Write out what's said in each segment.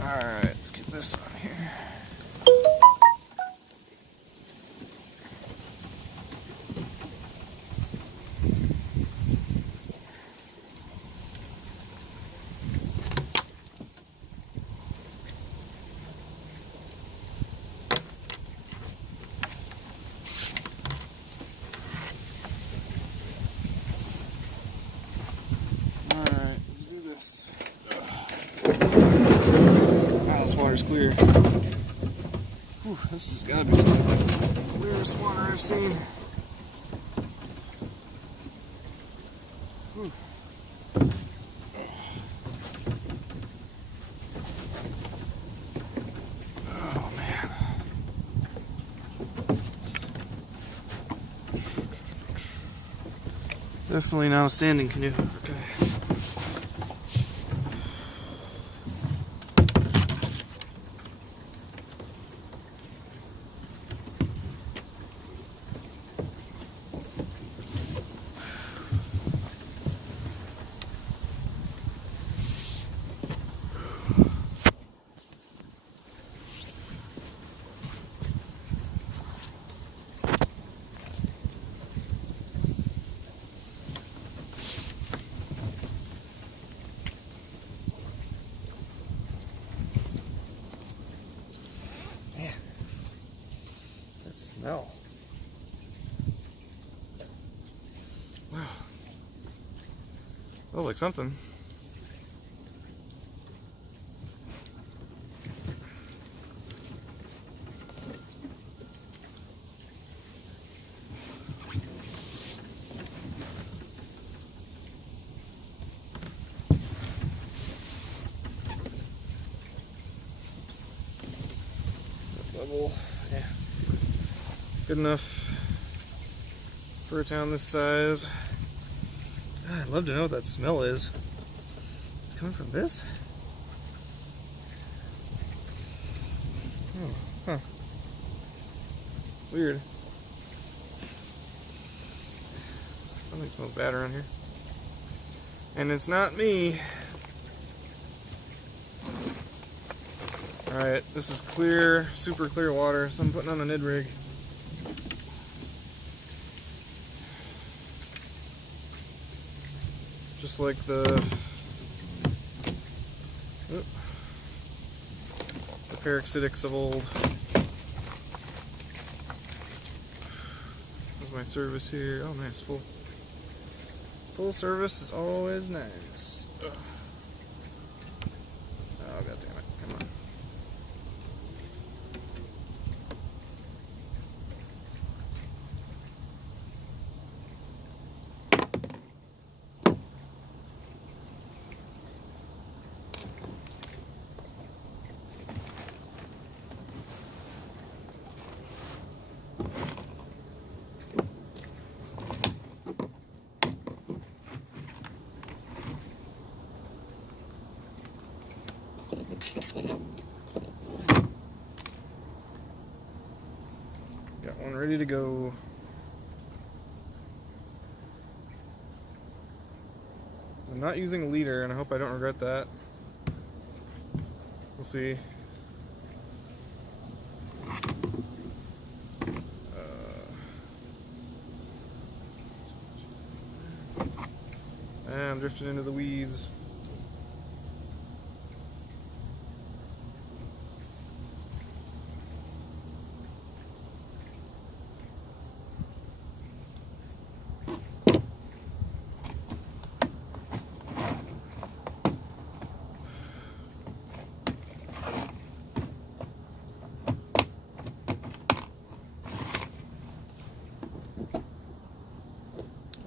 Alright, let's get this on here. Alright, let's do this. Wow, this water's clear. Whew, this has got to be some of the clearest water I've seen. Whew. Oh man. Definitely not a standing canoe. Okay. Man, that smell. Wow. Smells like something. Level, yeah. Good enough for a town this size. God, I'd love to know what that smell is. It's coming from this? Oh, huh. Weird. Something smells bad around here. And it's not me. Alright, this is clear, super clear water, so I'm putting on a Nid rig. Just like the parasiticks of old. There's my service here. Oh nice, full service is always nice. Ugh. Oh god damn it, come on. Got one ready to go. I'm not using a leader, and I hope I don't regret that. We'll see. I'm drifting into the weeds.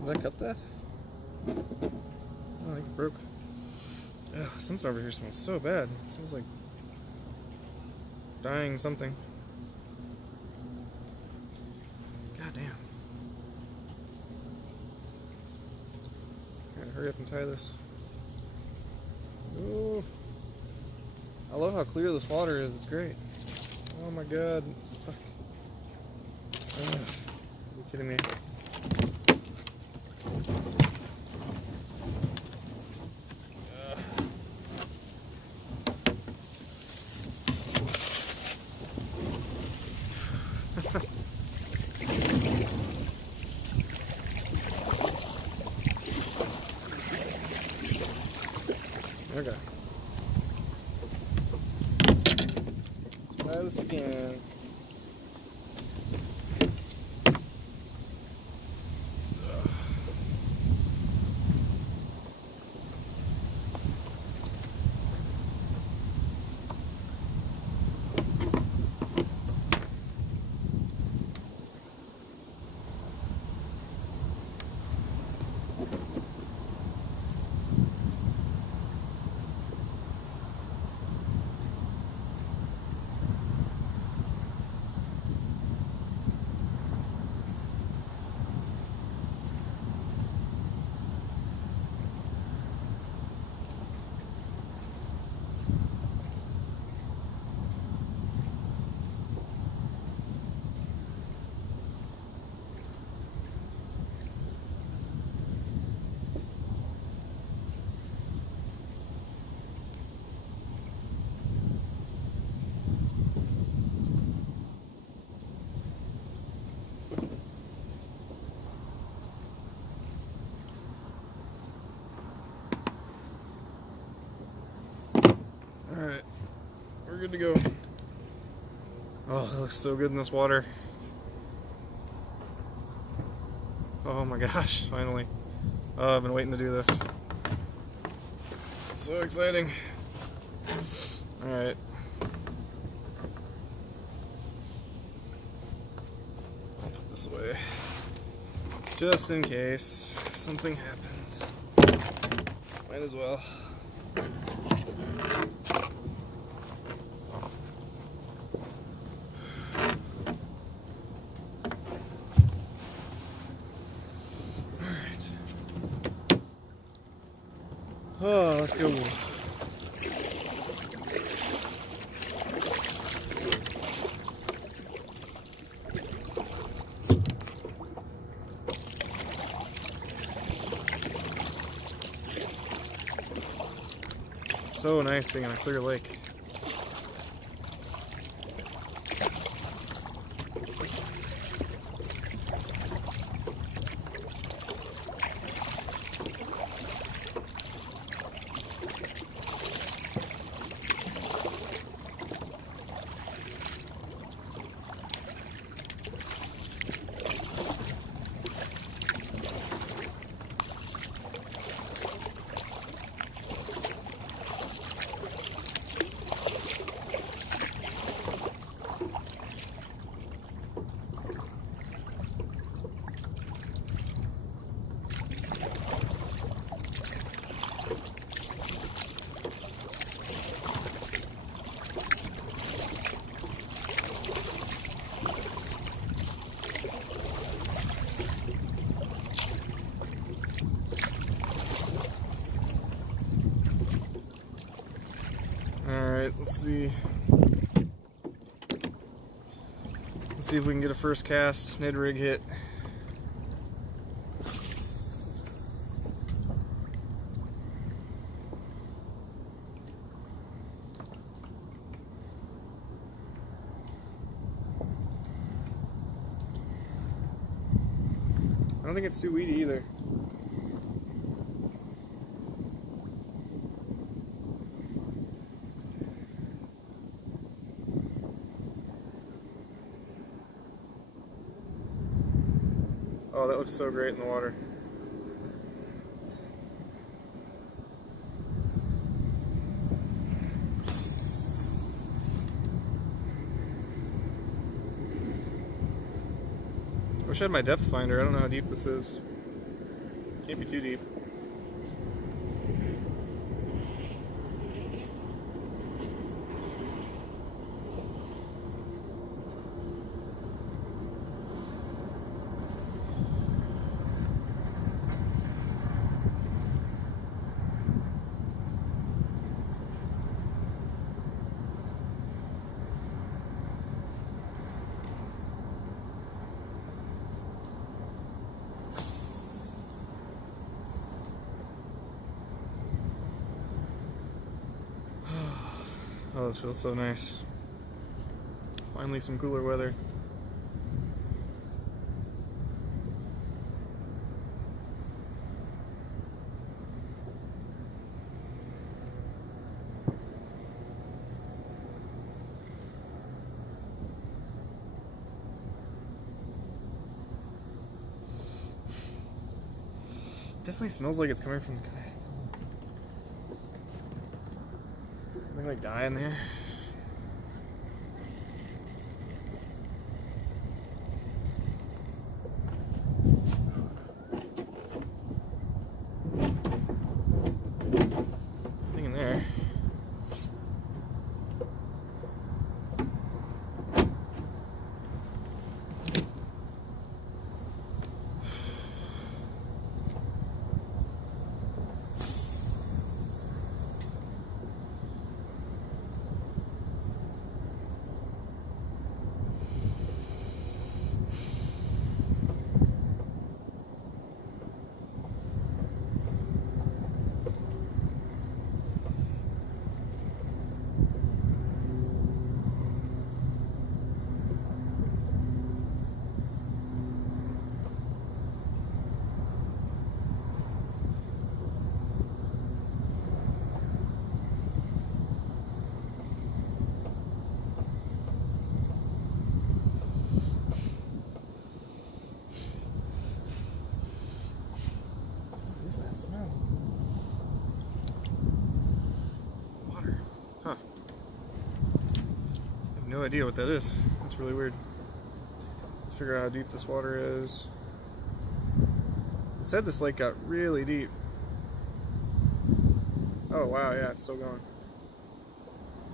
Did I cut that? Oh, I think it broke. Ugh, something over here smells so bad. It smells like dying something. God damn. Gotta hurry up and tie this. Ooh. I love how clear this water is. It's great. Oh my god. Fuck. Ugh. Are you kidding me? Try this again. Alright, we're good to go. Oh, it looks so good in this water. Oh my gosh, finally. Oh, I've been waiting to do this. It's so exciting. Alright. I'll put this away. Just in case something happens. Might as well. Oh, let's go. So nice being on a clear lake. Alright, let's see. Let's see if we can get a first cast Ned rig hit. I don't think it's too weedy either. Oh, that looks so great in the water. I wish I had my depth finder. I don't know how deep this is. Can't be too deep. Oh, this feels so nice. Finally some cooler weather. Definitely smells like it's coming from the kayak. Something like die in there. Nothing in there. What is that smell? Water. Huh. I have no idea what that is. That's really weird. Let's figure out how deep this water is. It said this lake got really deep. Oh wow, yeah, it's still going.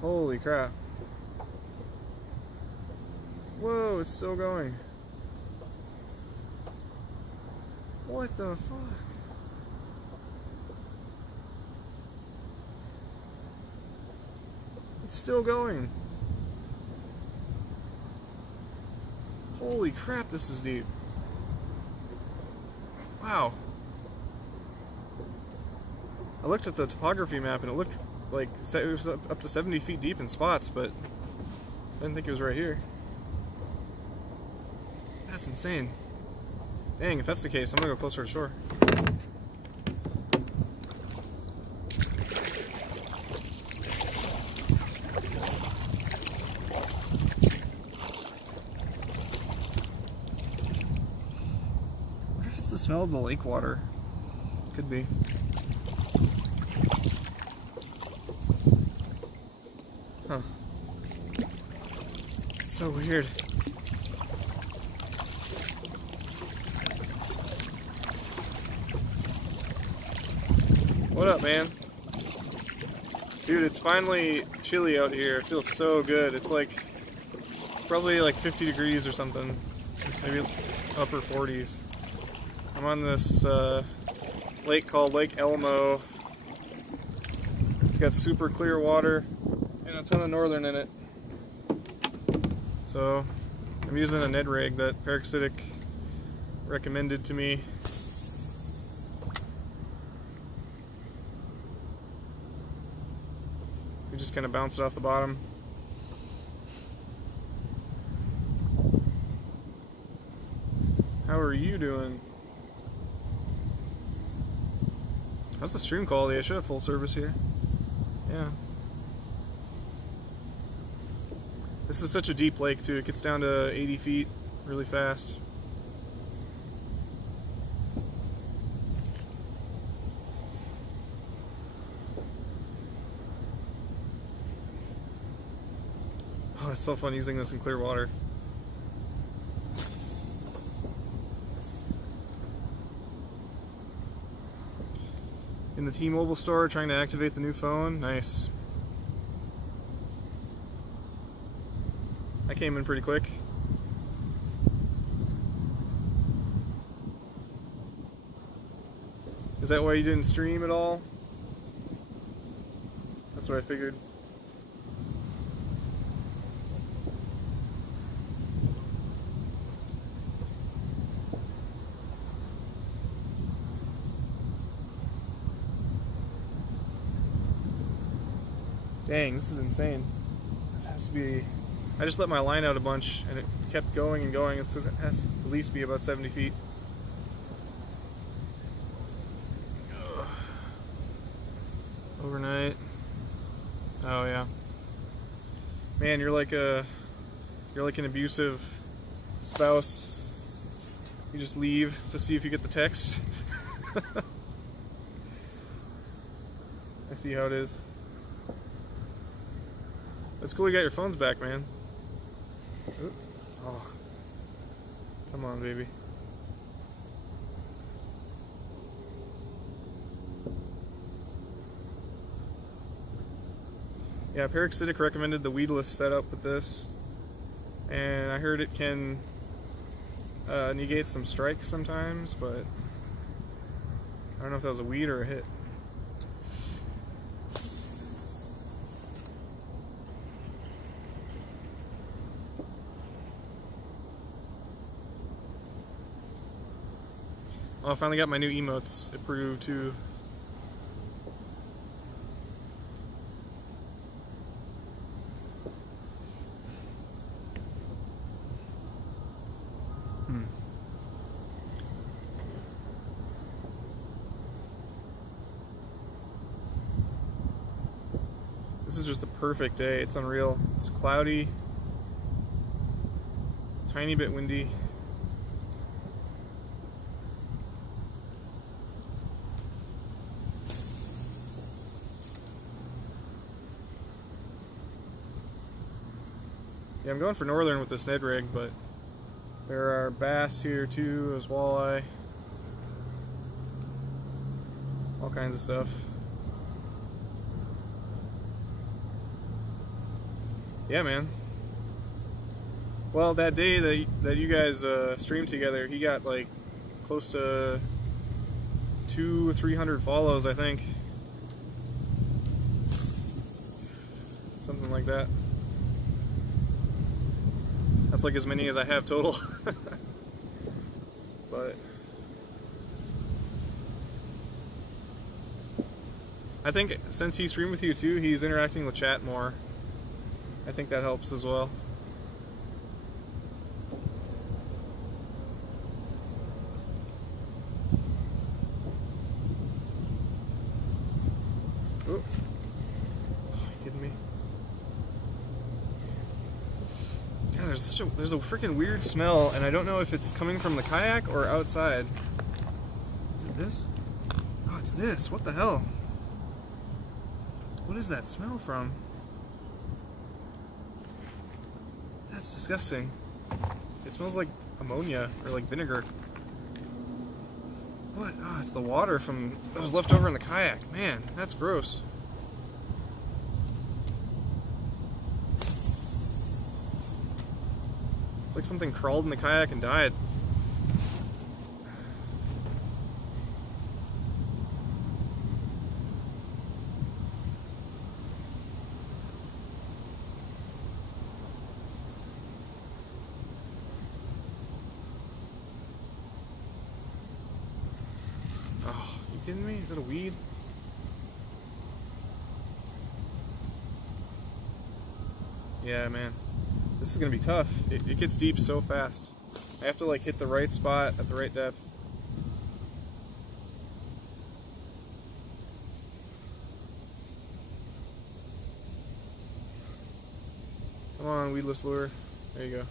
Holy crap. Whoa, it's still going. What the fuck? It's still going. Holy crap, this is deep. Wow. I looked at the topography map and it looked like it was up to 70 feet deep in spots, but I didn't think it was right here. That's insane. Dang, if that's the case, I'm gonna go closer to shore. What if it's the smell of the lake water? Could be. Huh. It's so weird. What up, man? Dude, it's finally chilly out here. It feels so good. It's like probably like 50 degrees or something. Maybe upper 40s. I'm on this lake called Lake Elmo. It's got super clear water and a ton of northern in it. So I'm using a Ned rig that Parasitic recommended to me. We just kind of bounce it off the bottom. How are you doing? How's the stream quality? I should have full service here. Yeah. This is such a deep lake too. It gets down to 80 feet really fast. Oh, it's so fun using this in clear water. In the T-Mobile store, trying to activate the new phone. Nice. I came in pretty quick. Is that why you didn't stream at all? That's what I figured. Dang, this is insane. This has to be... I just let my line out a bunch and it kept going and going. It has to at least be about 70 feet. Ugh. Overnight. Oh yeah. Man, you're like an abusive spouse. You just leave to see if you get the text. see how it is. That's cool you got your phones back, man. Oop. Oh. Come on, baby. Yeah, Parasitic recommended the weedless setup with this. And I heard it can negate some strikes sometimes, but I don't know if that was a weed or a hit. Oh, I finally got my new emotes approved too. This is just the perfect day. It's unreal. It's cloudy, tiny bit windy. Yeah, I'm going for northern with this Ned rig, but there are bass here too, as walleye, all kinds of stuff. Yeah, man. Well, that day that you guys streamed together, he got like close to 200 or 300 follows, I think. Something like that. That's like as many as I have total. But I think since he streamed with you too, he's interacting with chat more. I think that helps as well. Oh, are you kidding me? Yeah, there's a freaking weird smell, and I don't know if it's coming from the kayak or outside. Is it this? Oh, it's this. What the hell? What is that smell from? That's disgusting. It smells like ammonia or like vinegar. What? Oh, it's the water from that was left over in the kayak. Man, that's gross. It's like something crawled in the kayak and died. Kidding me? Is it a weed? Yeah, man. This is gonna be tough. It gets deep so fast. I have to like hit the right spot at the right depth. Come on, weedless lure. There you go.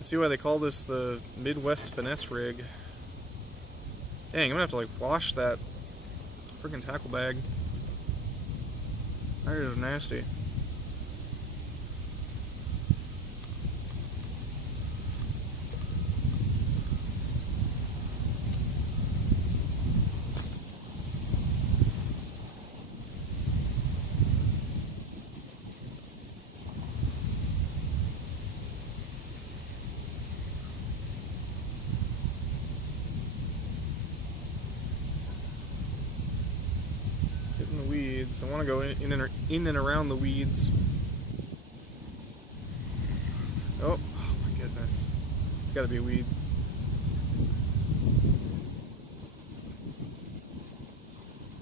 I see why they call this the Midwest Finesse rig. Dang, I'm gonna have to like wash that freaking tackle bag. That is nasty. The weeds. I want to go in and around the weeds. Oh my goodness. It's got to be a weed.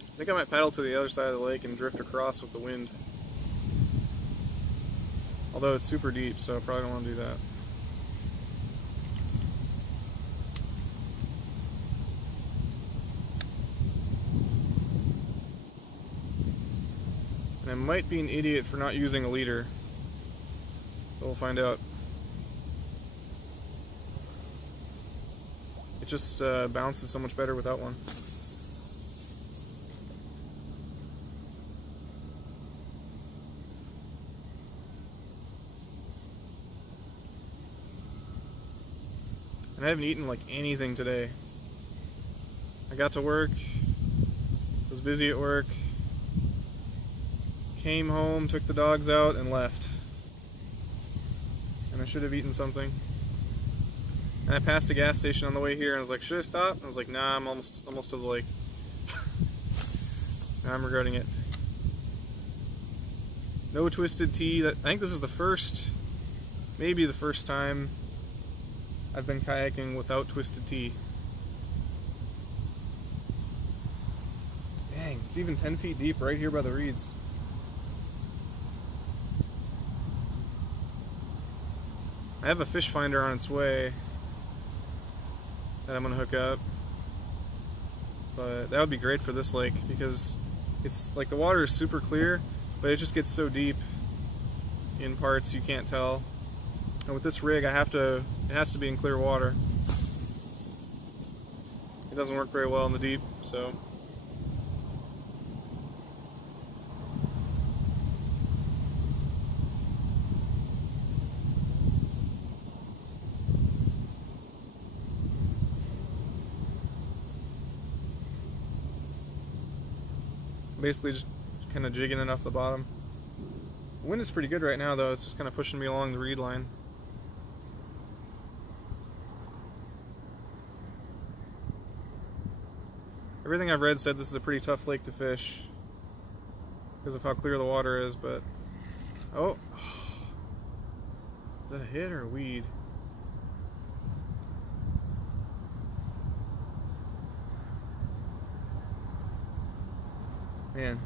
I think I might paddle to the other side of the lake and drift across with the wind. Although it's super deep, so I probably don't want to do that. I might be an idiot for not using a leader. But we'll find out. just bounces so much better without one. And I haven't eaten like anything today. I got to work, was busy at work, came home, took the dogs out, and left. And I should have eaten something. And I passed a gas station on the way here and I was like, should I stop? And I was like, nah, I'm almost to the lake. Now I'm regretting it. No twisted tea. I think this is the first, maybe the first time I've been kayaking without twisted tea. Dang, it's even 10 feet deep right here by the reeds. I have a fish finder on its way that I'm gonna hook up, but that would be great for this lake because it's like the water is super clear, but it just gets so deep in parts you can't tell. And with this rig, it has to be in clear water. It doesn't work very well in the deep, so. Basically just kind of jigging it off the bottom. The wind is pretty good right now though, it's just kind of pushing me along the reed line. Everything I've read said this is a pretty tough lake to fish because of how clear the water is, but oh, is that a hit or a weed? Man.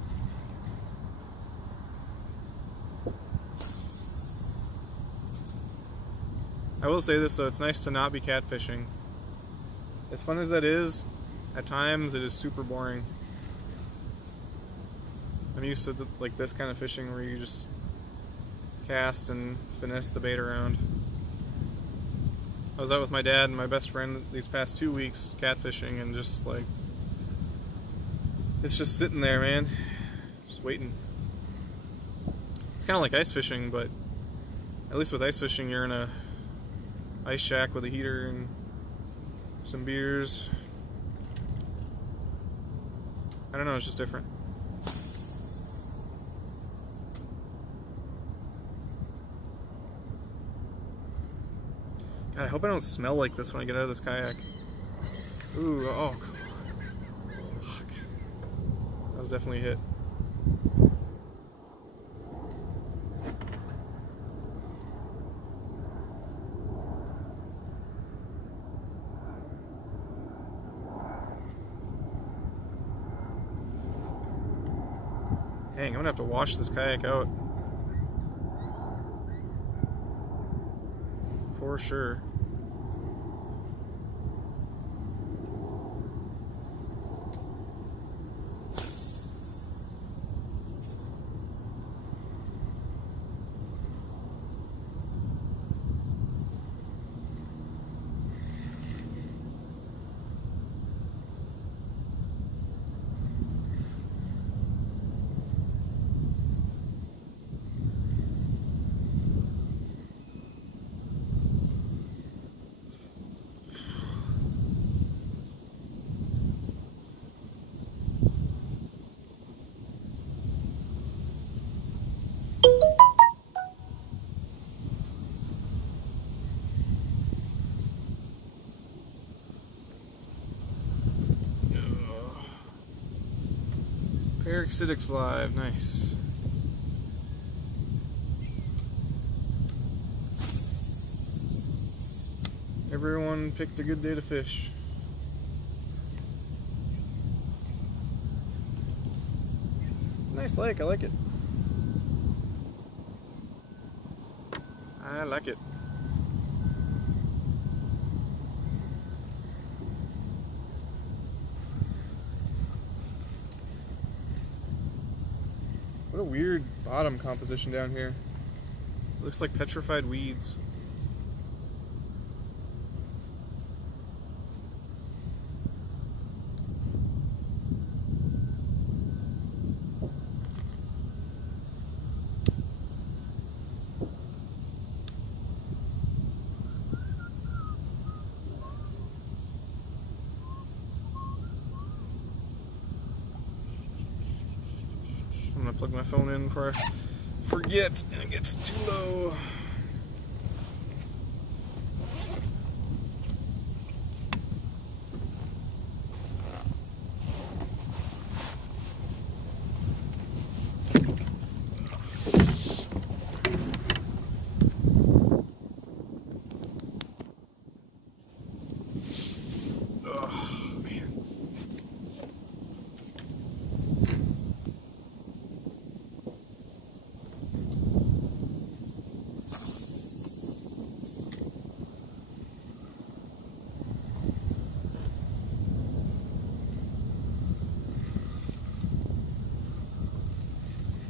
I will say this though, it's nice to not be catfishing. As fun as that is, at times it is super boring. I'm used to like this kind of fishing where you just cast and finesse the bait around. I was out with my dad and my best friend these past 2 weeks catfishing and just like, it's just sitting there, man, just waiting. It's kind of like ice fishing, but at least with ice fishing you're in a ice shack with a heater and some beers. I don't know, it's just different. God, I hope I don't smell like this when I get out of this kayak. Ooh, oh, fuck. That was definitely a hit. Dang, I'm gonna have to wash this kayak out. For sure. Parasitic's live, nice. Everyone picked a good day to fish. It's a nice lake, I like it. I like it. What a weird bottom composition down here. It looks like petrified weeds. gonna plug my phone in before I forget and it gets too low.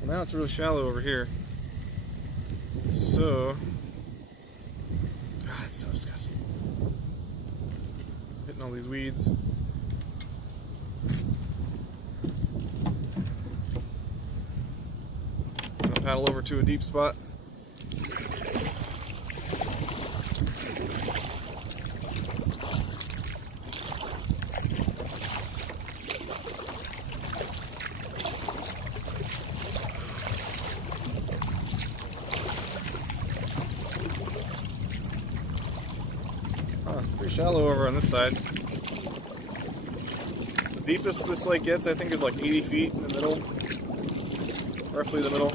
Well, now it's really shallow over here. So, God, it's so disgusting. Hitting all these weeds. I'm gonna paddle over to a deep spot. Oh, it's pretty shallow over on this side. The deepest this lake gets, I think, is like 80 feet in the middle. Roughly the middle.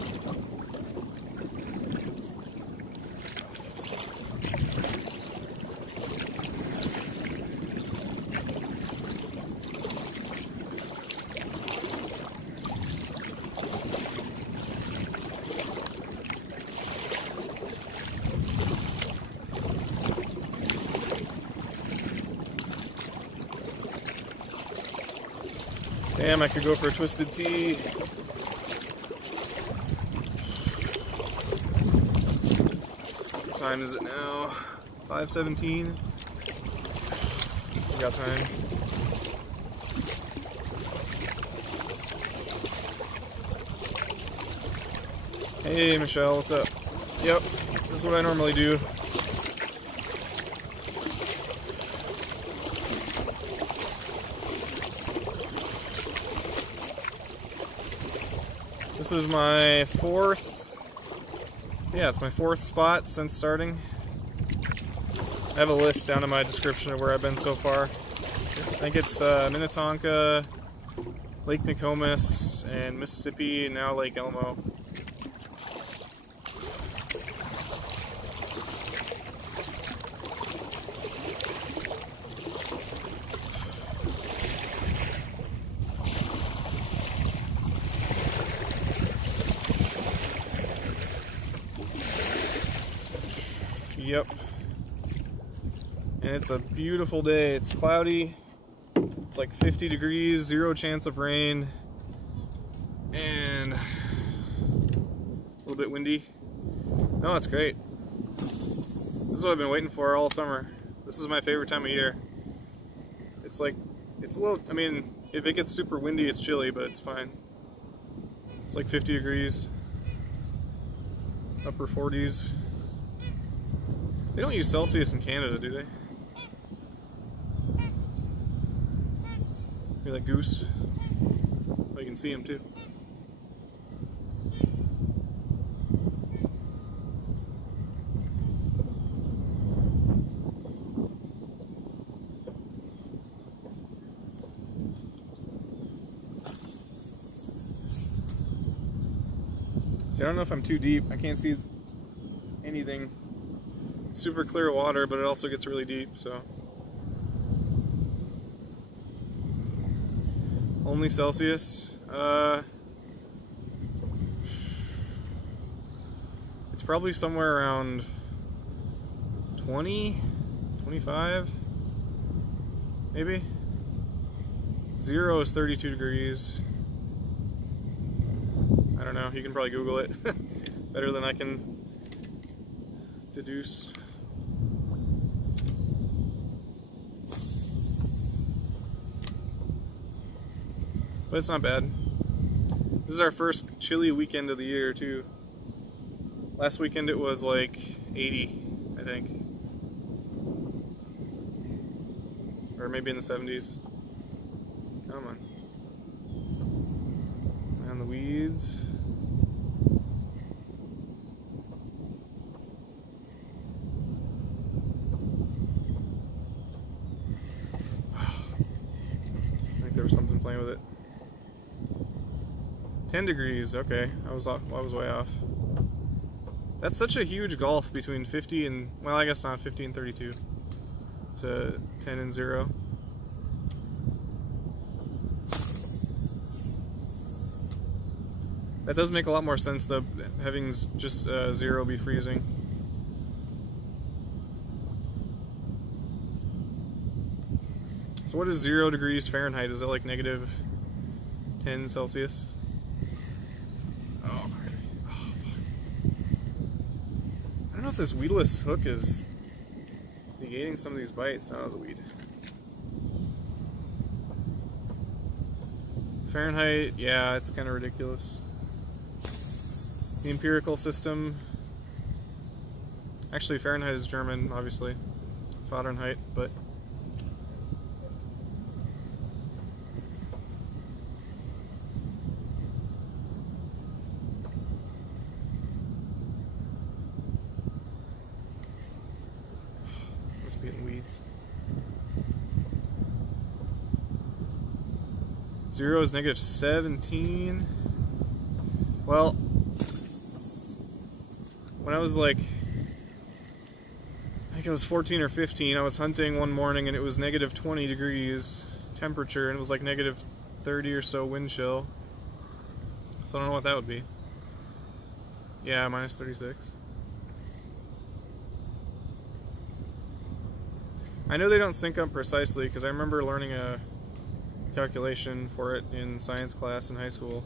Damn, I could go for a twisted T. What time is it now? 5:17. We got time. Hey, Michelle, what's up? Yep, this is what I normally do. This is my fourth, it's my fourth spot since starting. I have a list down in my description of where I've been so far. I think it's Minnetonka, Lake Nokomis, and Mississippi, and now Lake Elmo. Yep. And it's a beautiful day. It's cloudy. It's like 50 degrees, 0 chance of rain, and a little bit windy. No, it's great. This is what I've been waiting for all summer. This is my favorite time of year. It's like, it's a little, I mean, if it gets super windy, it's chilly, but it's fine. It's like 50 degrees, upper 40s. They don't use Celsius in Canada, do they? Hear that goose? Oh, you can see him too. See, I don't know if I'm too deep. I can't see anything. It's super clear water, but it also gets really deep, so. Only Celsius. It's probably somewhere around 20, 25, maybe. 0 is 32 degrees. I don't know, you can probably Google it better than I can deduce. But it's not bad. This is our first chilly weekend of the year too. Last weekend it was like 80, I think. Or maybe in the 70s. Come on. And the weeds. playing with it. 10 degrees, okay. I was way off. That's such a huge gulf between 50 and, well, I guess not, 50 and 32 to 10 and 0. That does make a lot more sense, though, having just 0 be freezing. So what is 0 degrees Fahrenheit? Is it like negative 10 Celsius? Oh, fuck. I don't know if this weedless hook is negating some of these bites. Oh, that was a weed. Fahrenheit, yeah, it's kind of ridiculous. The empirical system. Actually, Fahrenheit is German, obviously. Fahrenheit, but. Must be in weeds. 0 is negative 17. Well, when I was like, I think I was 14 or 15, I was hunting one morning and it was negative 20 degrees temperature and it was like negative 30 or so wind chill. So I don't know what that would be. Yeah, minus 36. I know they don't sync up precisely because I remember learning a calculation for it in science class in high school.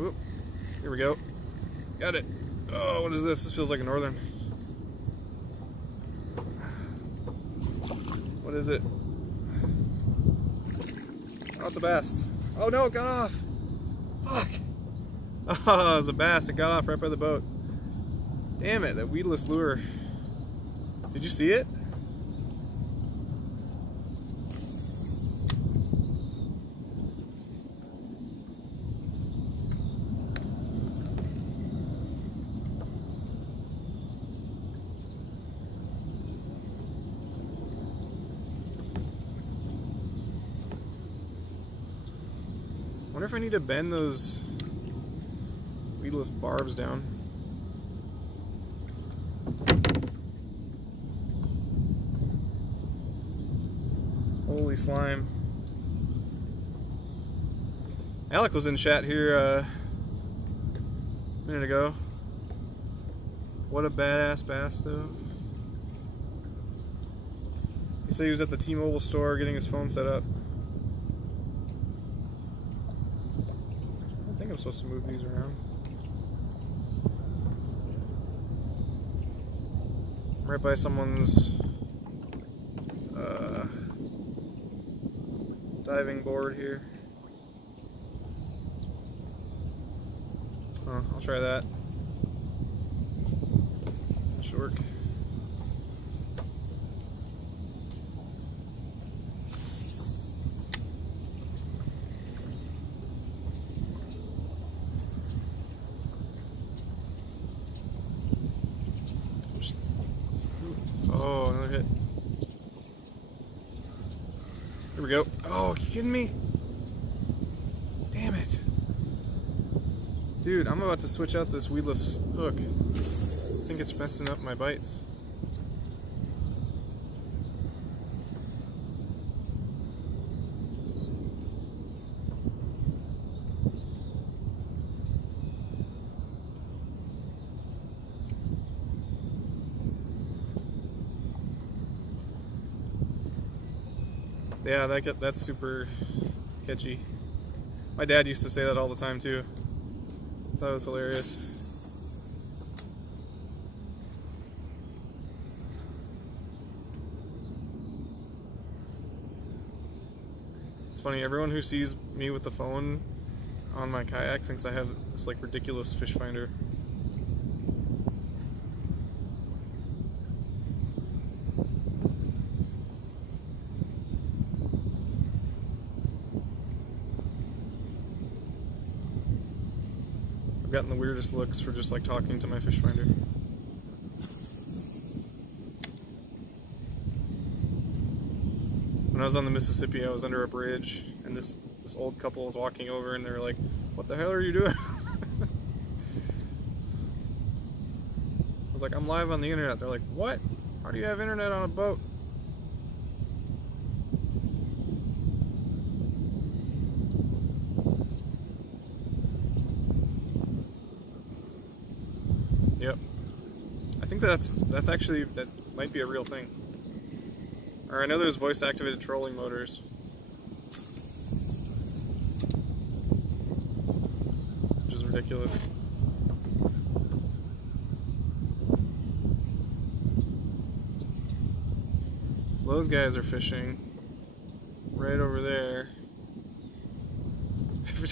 Oop, here we go. Got it. Oh, what is this? This feels like a northern. What is it? Oh, it's a bass. Oh no, it got off. Fuck. Oh, it was a bass. It got off right by the boat. Damn it, that weedless lure. Did you see it? I wonder if I need to bend those weedless barbs down. Holy slime. Alec was in chat here a minute ago. What a badass bass, though. He said he was at the T-Mobile store getting his phone set up. I think I'm supposed to move these around. I'm right by someone's diving board here. Oh, I'll try that. That should work. Oh, another hit. Here we go. Oh, are you kidding me? Damn it. Dude, I'm about to switch out this weedless hook. I think it's messing up my bites. Yeah, that's super catchy. My dad used to say that all the time too. That was hilarious. It's funny, everyone who sees me with the phone on my kayak thinks I have this like ridiculous fish finder. I've gotten the weirdest looks for just like talking to my fish finder. When I was on the Mississippi, I was under a bridge, and this old couple was walking over, and they were like, "What the hell are you doing?" I was like, "I'm live on the internet." They're like, "What? How do you have internet on a boat?" Yep. I think that's actually, that might be a real thing. Or I know there's voice-activated trolling motors. Which is ridiculous. Those guys are fishing right over there. Every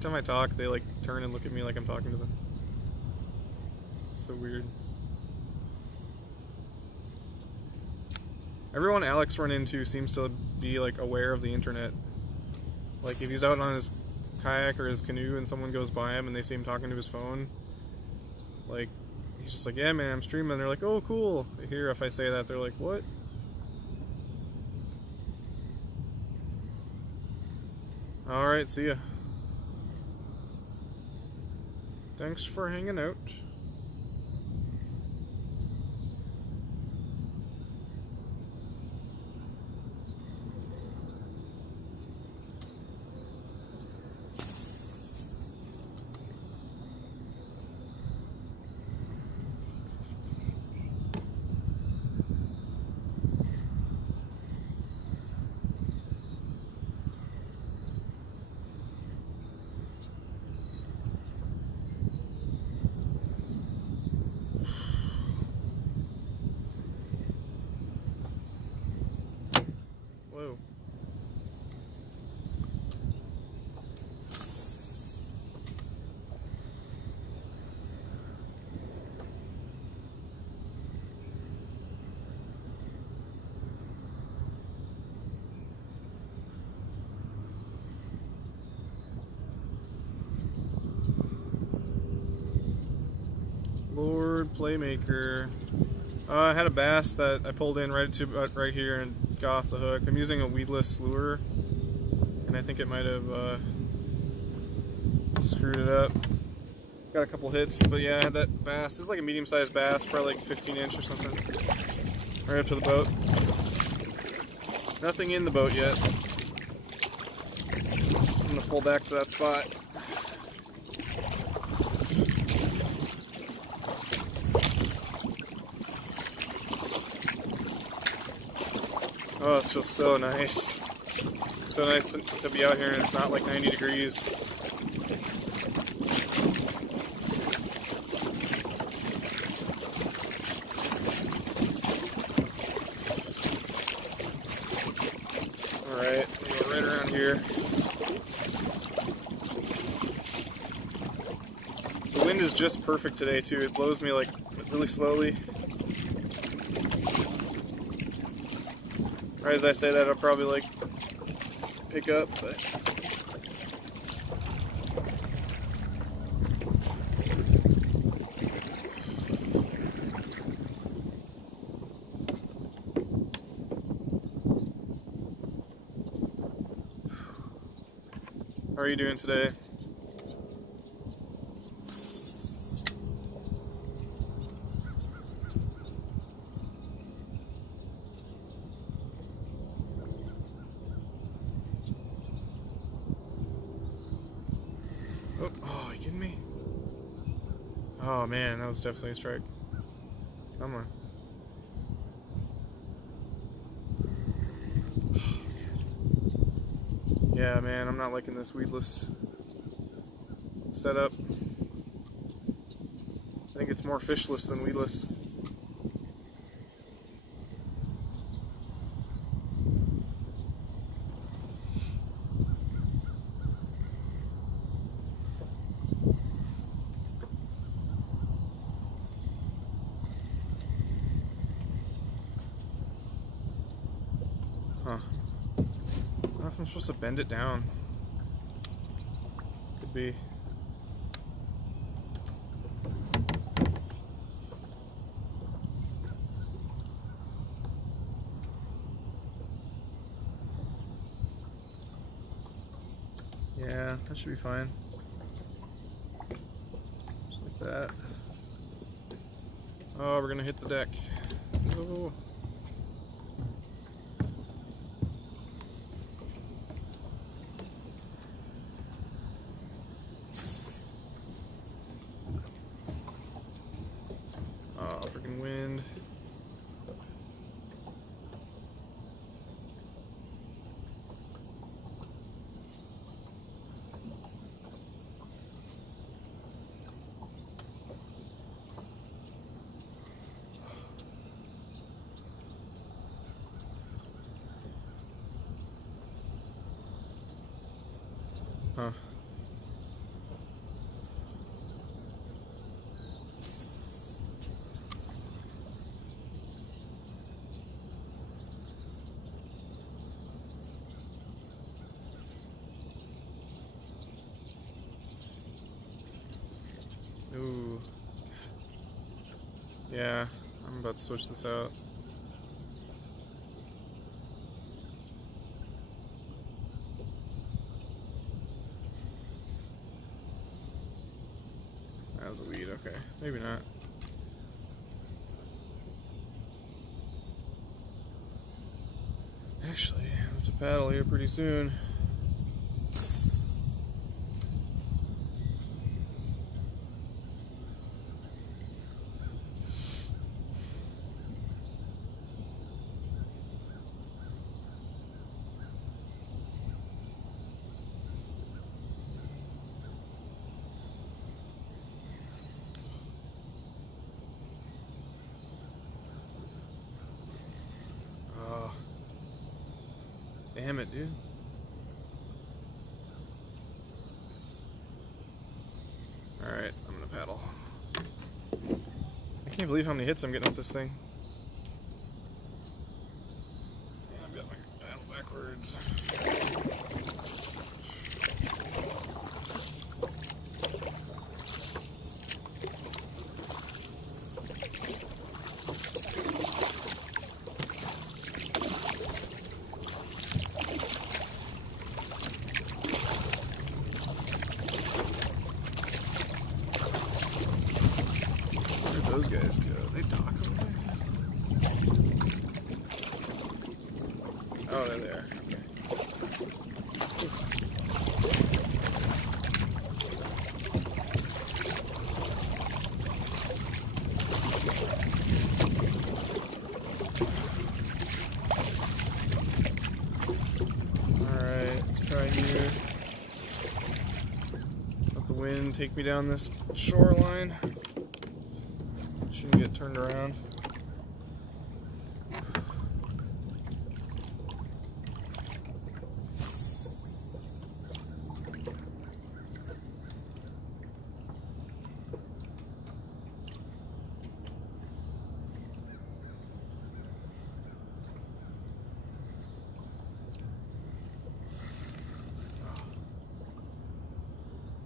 time I talk, they like turn and look at me like I'm talking to them. It's so weird. Everyone Alex run into seems to be like aware of the internet. Like if he's out on his kayak or his canoe and someone goes by him and they see him talking to his phone, like he's just like, "Yeah man, I'm streaming." They're like, "Oh cool." They hear if I say that, they're like, "What?" Alright, see ya. Thanks for hanging out. Whoa. Lord Playmaker. I had a bass that I pulled in right here and got off the hook. I'm using a weedless lure, and I think it might have screwed it up. Got a couple hits, but yeah, I had that bass. It's like a medium-sized bass, probably like 15-inch or something. Right up to the boat. Nothing in the boat yet. I'm gonna pull back to that spot. Oh, this feels so nice. It's so nice to be out here and it's not like 90 degrees. Alright, go right around here. The wind is just perfect today too. It blows me like really slowly. Right as I say that, I'll probably like pick up, but how are you doing today? Oh, are you kidding me? Oh man, that was definitely a strike. Come on. Yeah, man, I'm not liking this weedless setup. I think it's more fishless than weedless. Huh. I don't know if I'm supposed to bend it down. Could be. Yeah, that should be fine. Just like that. Oh, we're gonna hit the deck. Oh. Oh, freaking wind. Huh. Ooh. Yeah, I'm about to switch this out. That was a weed, okay. Maybe not. Actually, I have to paddle here pretty soon. Oh. Damn it, dude. Alright, I'm gonna paddle. I can't believe how many hits I'm getting with this thing. And I've got my paddle backwards. Where'd those guys go? They talk over there? Oh, they're there. Alright, let's try here. Let the wind take me down this shoreline. Shouldn't get turned around.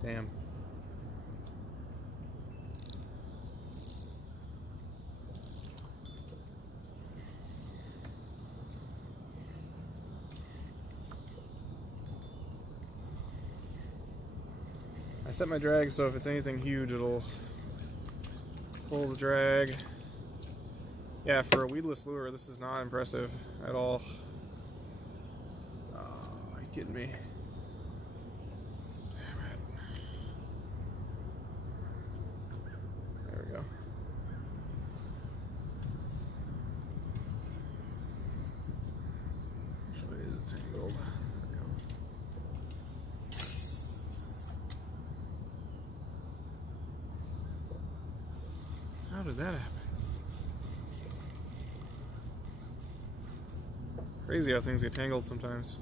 Damn. I set my drag so if it's anything huge, it'll pull the drag. Yeah, for a weedless lure, this is not impressive at all. Oh, are you kidding me? Damn it. There we go. Which way is it tangled? There we go. How did that happen? Crazy how things get tangled sometimes.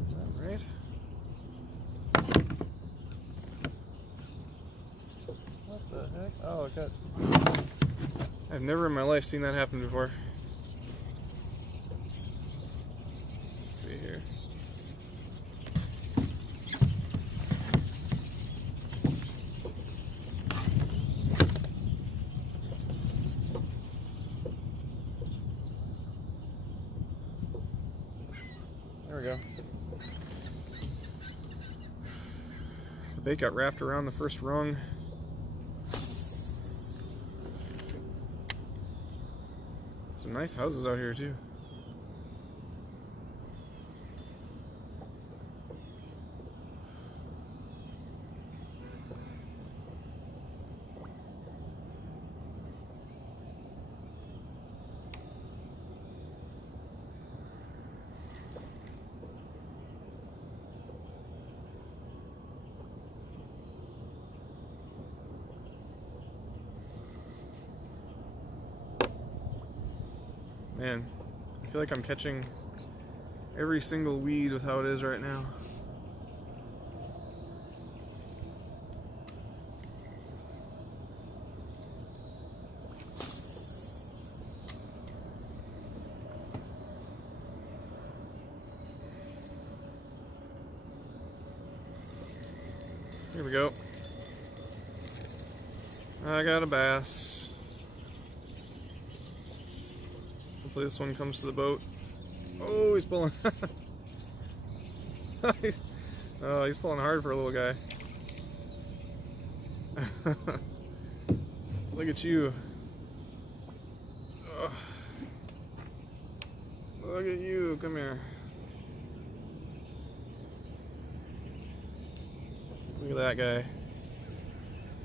Is that right? What the heck? Oh, it got... I've never in my life seen that happen before. Let's see here. we go. The bait got wrapped around the first rung. Some nice houses out here too. Man, I feel like I'm catching every single weed with how it is right now. Here we go. I got a bass. Hopefully this one comes to the boat. Oh, he's pulling. Oh, he's pulling hard for a little guy. Look at you. Oh. Look at you. Come here. Look at that guy.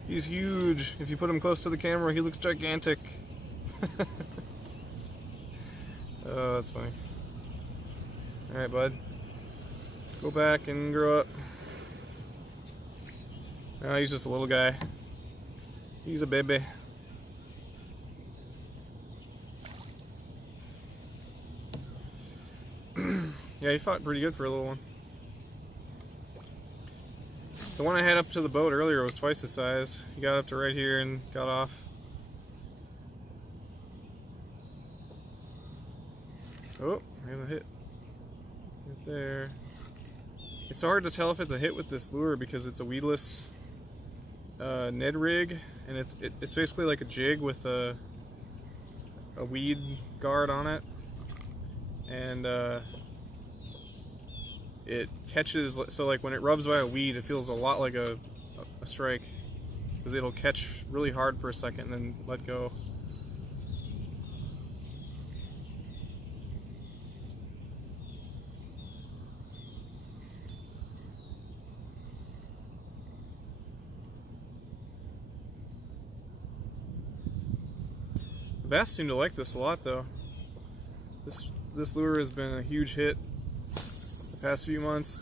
He's huge. If you put him close to the camera, he looks gigantic. Oh, that's funny. Alright, bud. Go back and grow up. No, he's just a little guy. He's a baby. Yeah, he fought pretty good for a little one. The one I had up to the boat earlier was twice the size. He got up to right here and got off. Oh, I have a hit. Right there. It's so hard to tell if it's a hit with this lure because it's a weedless Ned rig, and it's basically like a jig with a weed guard on it, and it catches, so like when it rubs by a weed, it feels a lot like a strike, because it'll catch really hard for a second and then let go. Bass seem to like this a lot, though. This lure has been a huge hit the past few months.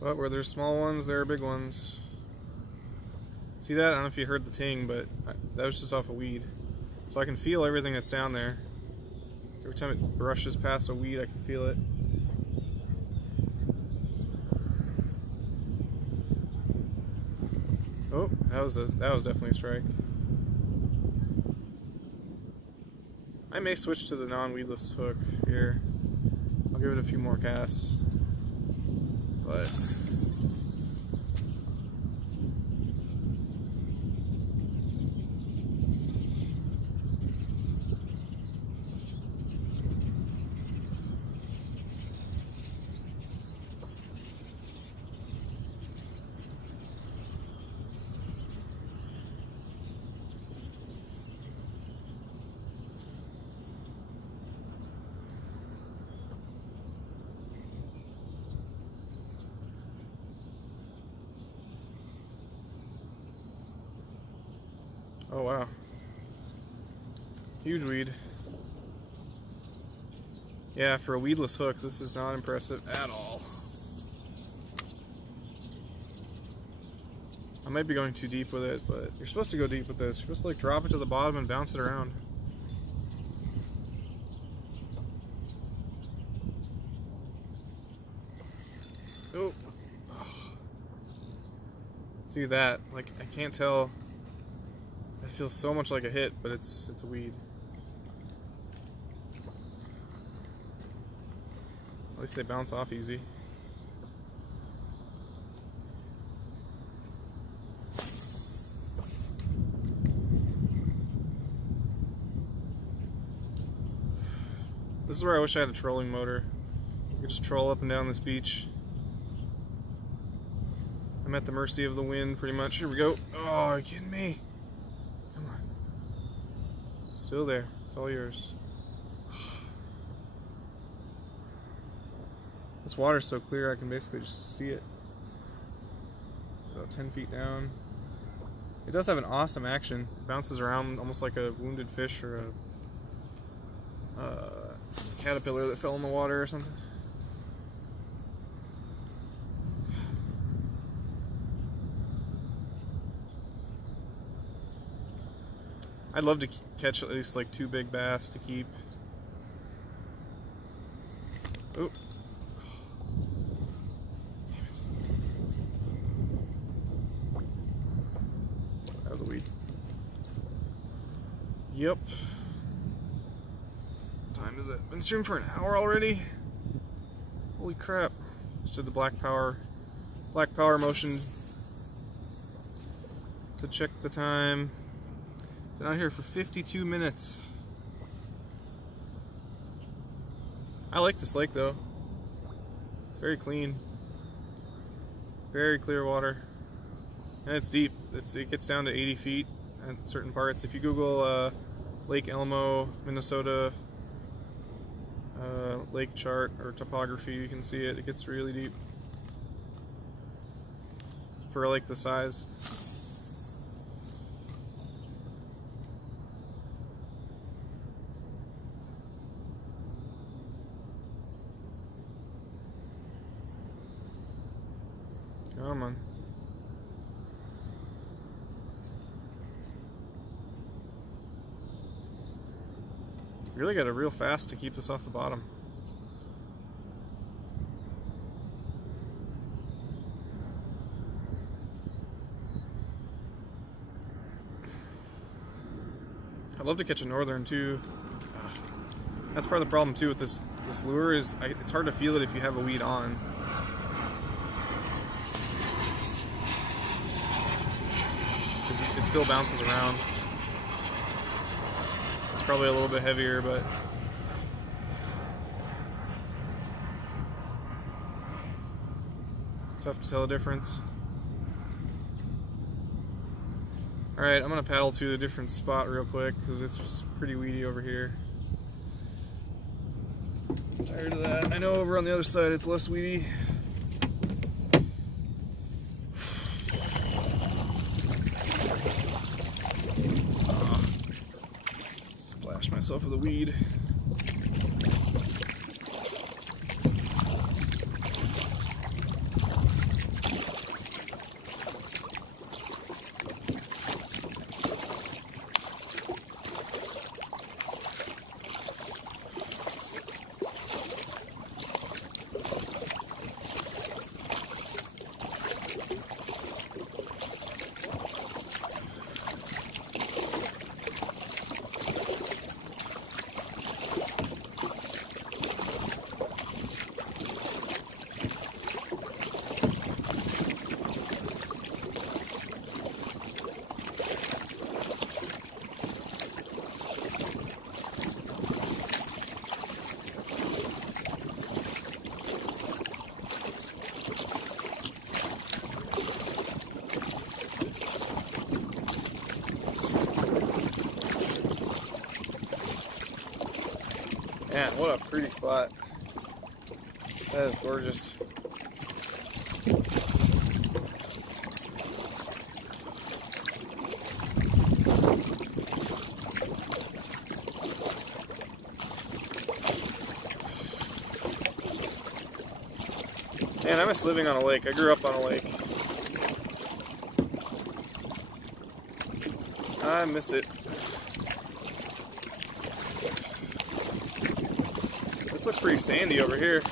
But where there's small ones, there are big ones. See that? I don't know if you heard the ting, but that was just off a weed. So I can feel everything that's down there. Every time it brushes past a weed, I can feel it. Oh, that was definitely a strike. I may switch to the non-weedless hook here. I'll give it a few more casts. But oh wow. Huge weed. Yeah, for a weedless hook, this is not impressive at all. I might be going too deep with it, but you're supposed to go deep with this. You're supposed to like drop it to the bottom and bounce it around. Oh. See that? Like, I can't tell. It feels so much like a hit, but it's a weed. At least they bounce off easy. This is where I wish I had a trolling motor. I could just troll up and down this beach. I'm at the mercy of the wind pretty much. Here we go. Oh, are you kidding me? Come on. It's still there. It's all yours. This water's so clear I can basically just see it. About 10 feet down. It does have an awesome action. It bounces around almost like a wounded fish or a caterpillar that fell in the water or something. I'd love to catch at least like 2 big bass to keep. Oh. Damn it. That was a weed. Yep. What time is it? Been streaming for an hour already? Holy crap. Just did the black power motion to check the time. Been out here for 52 minutes. I like this lake though. It's very clean. Very clear water. And it's deep. It gets down to 80 feet at certain parts. If you Google Lake Elmo, Minnesota lake chart or topography, you can see it. It gets really deep for a lake the size. Come on. You really gotta reel fast to keep this off the bottom. I'd love to catch a northern too. That's part of the problem too with this lure is it's hard to feel it if you have a weed on. It still bounces around. It's probably a little bit heavier, but tough to tell the difference. Alright, I'm gonna paddle to a different spot real quick because it's pretty weedy over here. I'm tired of that. I know over on the other side it's less weedy. Splash myself with a weed. Man, what a pretty spot. That is gorgeous. Man, I miss living on a lake. I grew up on a lake. I miss it. This looks pretty sandy over here.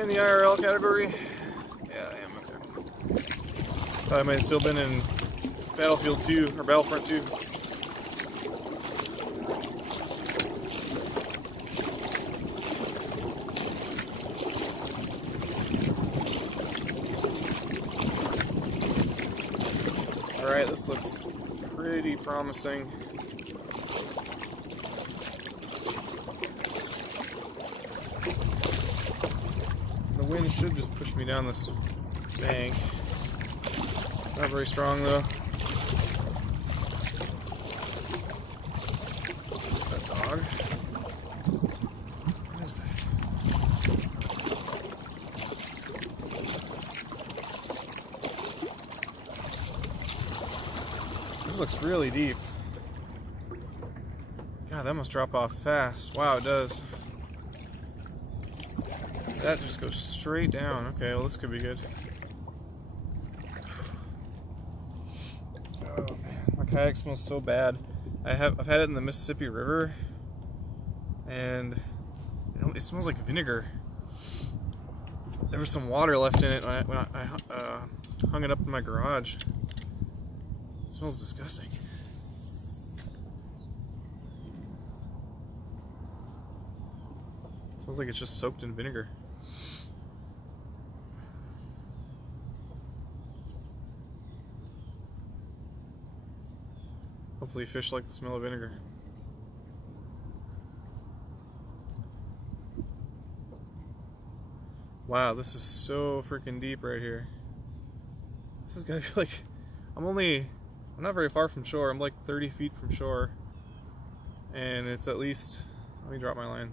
I in the IRL category? Yeah, I am. Okay. Thought I might have still been in Battlefield 2 or Battlefront 2. Alright, this looks pretty promising. The wind should just push me down this bank. Not very strong though. That dog. What is that? This looks really deep. God, that must drop off fast. Wow, it does. That just goes straight down. Okay, well this could be good. Oh man, my kayak smells so bad. I've had it in the Mississippi River, and it smells like vinegar. There was some water left in it when I hung it up in my garage. It smells disgusting. It smells like it's just soaked in vinegar. Hopefully fish like the smell of vinegar. Wow, this is so freaking deep right here. This is gonna be like, I'm not very far from shore. I'm like 30 feet from shore. And it's at least, let me drop my line.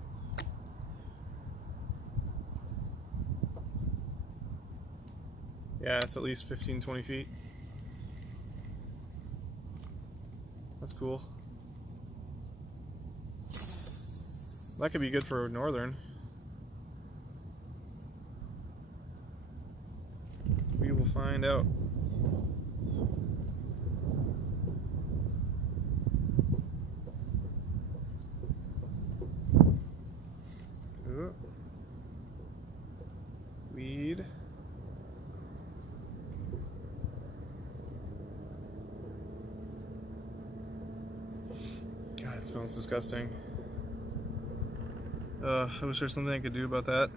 Yeah, it's at least 15, 20 feet. That's cool. That could be good for northern. We will find out. Ooh. Weed. God, it smells disgusting. I wish there's something I could do about that.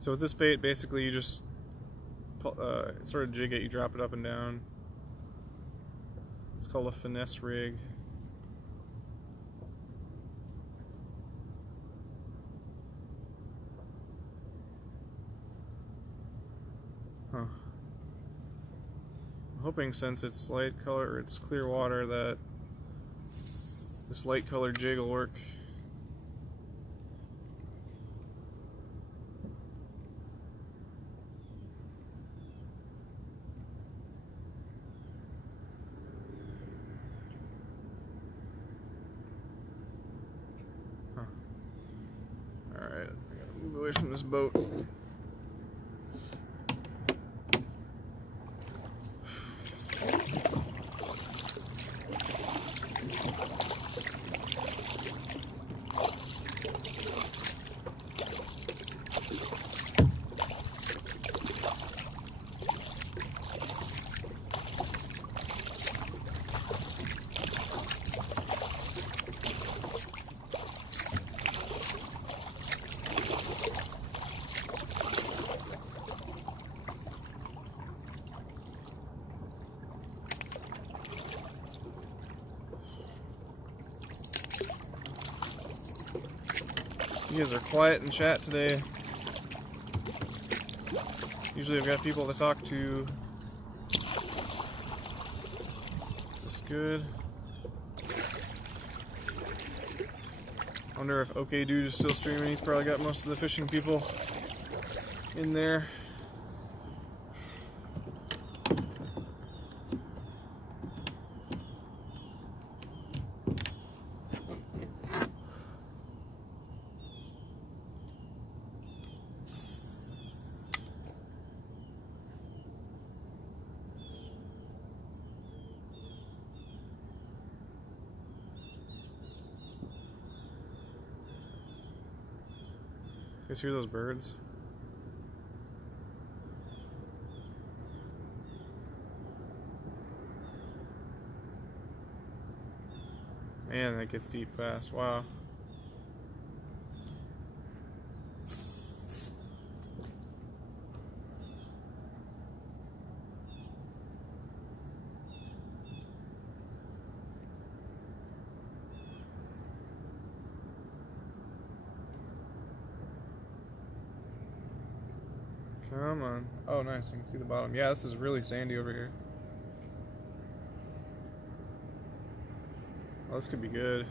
So with this bait, basically you just sort of jig it, you drop it up and down. It's called a finesse rig. Huh. I'm hoping since it's light color, or it's clear water, that this light colored jig will work. Huh. Alright, I gotta move away from this boat. You guys are quiet in chat today. Usually I've got people to talk to. This is good. I wonder if OK Dude is still streaming. He's probably got most of the fishing people in there. guys hear those birds? Man, that gets deep fast. Wow. Come on. Oh, nice. I can see the bottom. Yeah, this is really sandy over here. Oh, this could be good.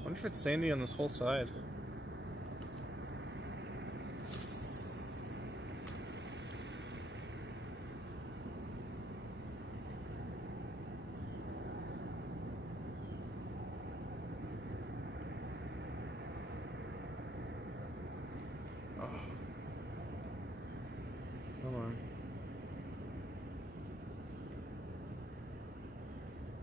I wonder if it's sandy on this whole side. Oh. Come on.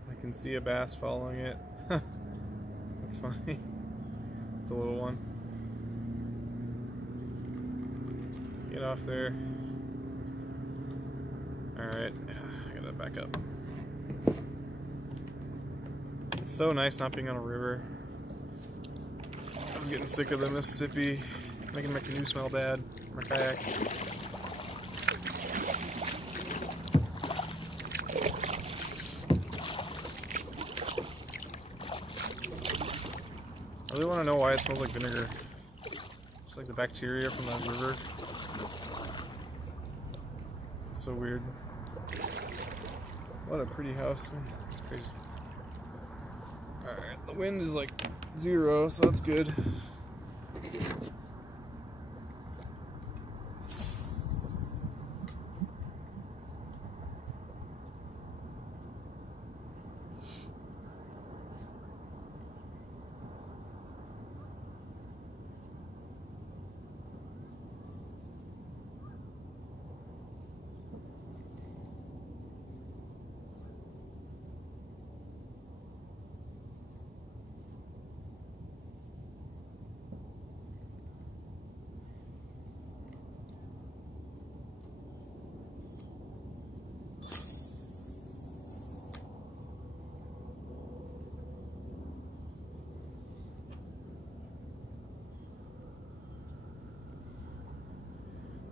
I can see a bass following it. That's funny. It's a little one. Get off there. Alright, I gotta back up. It's so nice not being on a river. I was getting sick of the Mississippi, making my canoe smell bad, my kayak. I really want to know why it smells like vinegar. Just like the bacteria from the river. It's so weird. What a pretty house. It's crazy. Alright, the wind is like 0, so that's good.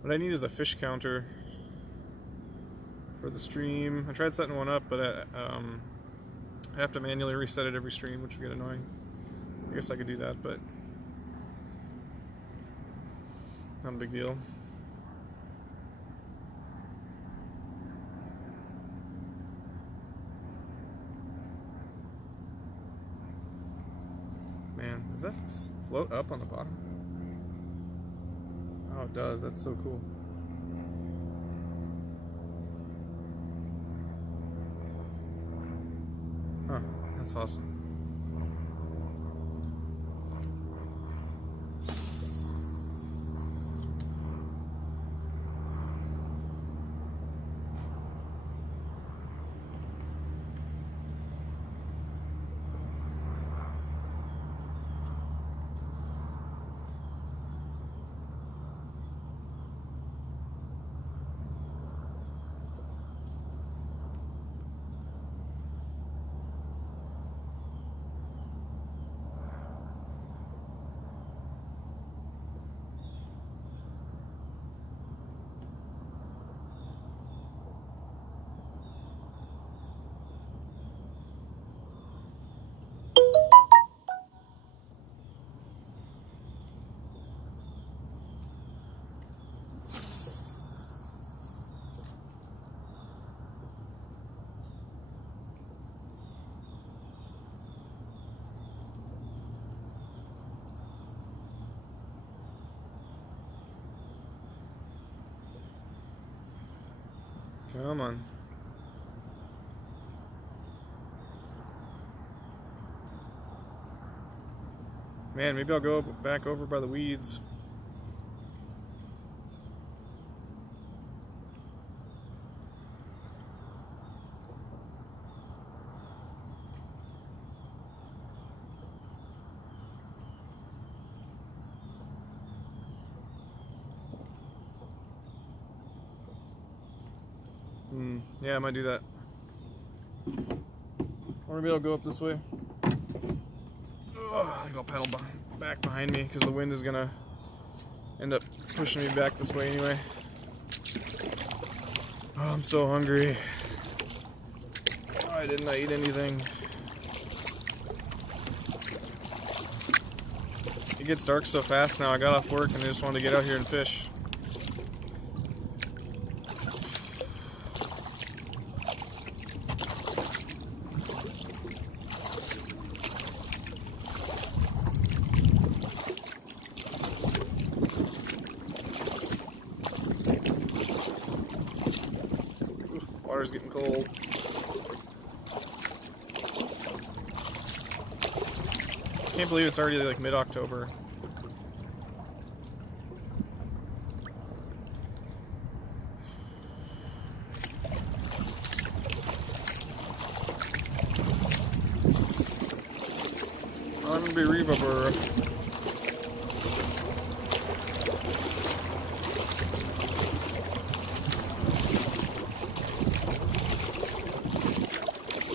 What I need is a fish counter for the stream. I tried setting one up, but I have to manually reset it every stream, which would get annoying. I guess I could do that, but not a big deal. Man, does that float up on the bottom? Oh, it does. That's so cool. Huh, that's awesome. Come on. Man, maybe I'll go back over by the weeds. Yeah, I might do that. Or maybe I'll go up this way. I think I'll pedal back behind me because the wind is gonna end up pushing me back this way anyway. Oh, I'm so hungry. Why didn't I eat anything? It gets dark so fast now. I got off work and I just wanted to get out here and fish. Water's getting cold. Can't believe it's already like mid-October. Unbelievable.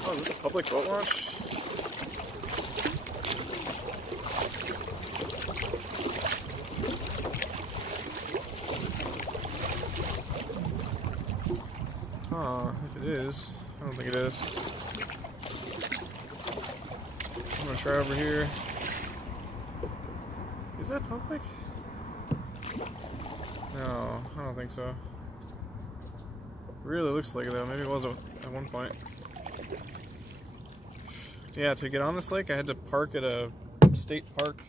Oh, is this a public boat launch? Huh, if it is. I don't think it is. I'm gonna try over here. Is that public? No, I don't think so. Really looks like it though. Maybe it was at one point. Yeah, to get on this lake, I had to park at a state park,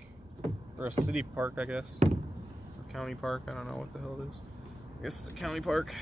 or a city park, I guess. Or county park, I don't know what the hell it is. I guess it's a county park.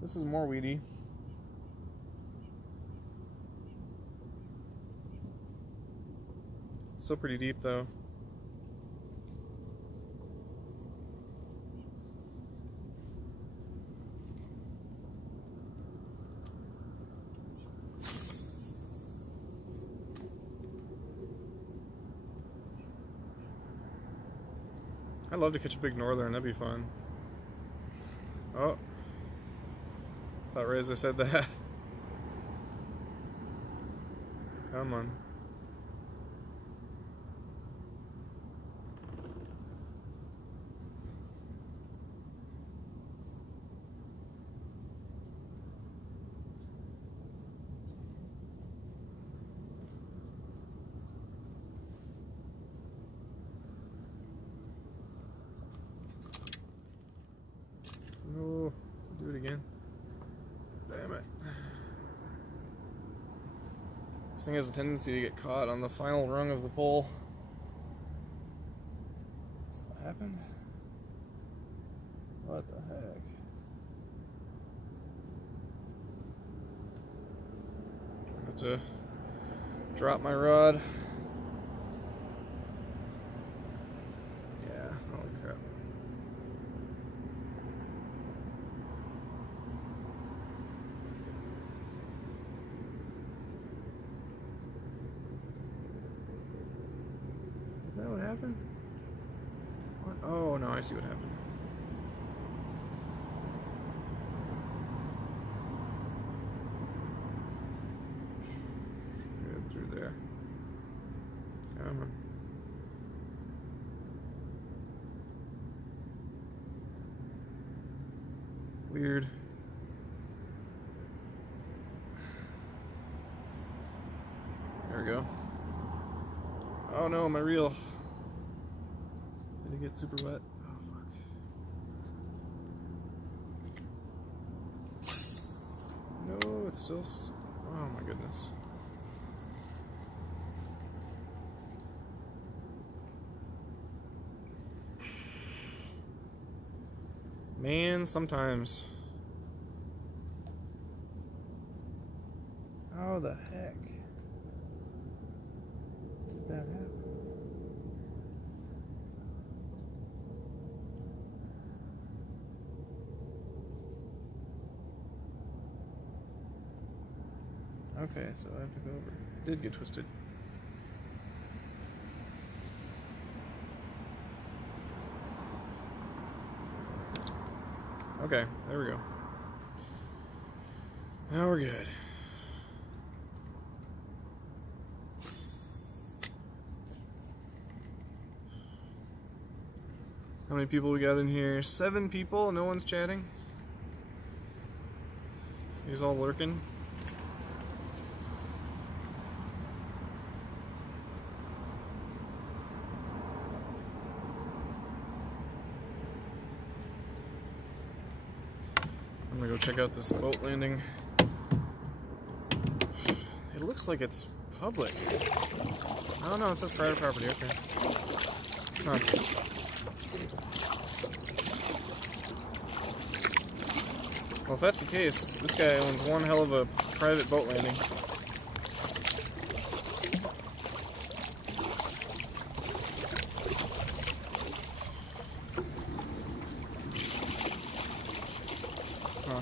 This is more weedy. It's still pretty deep though. I'd love to catch a big northern, that'd be fun. Oh. Thought right as I said that. Come on. No, do it again. Damn it. This thing has a tendency to get caught on the final rung of the pole. What happened? What the heck? I have to drop my rod. Yeah, holy crap. Is that what happened? What? Oh no, I see what happened. Good through there. Come on. Weird. There we go. Oh no, my reel. Did it get super wet? Oh fuck. No, it's still. Oh my goodness. Man, sometimes. How the heck did Okay, so I have to go over. It did get twisted. Okay, there we go. Now we're good. How many people we got in here? 7 people, no one's chatting. He's all lurking. I'm gonna go check out this boat landing. It looks like it's public. I don't know, it says private property, okay. Huh. Well, if that's the case, this guy owns one hell of a private boat landing. Huh.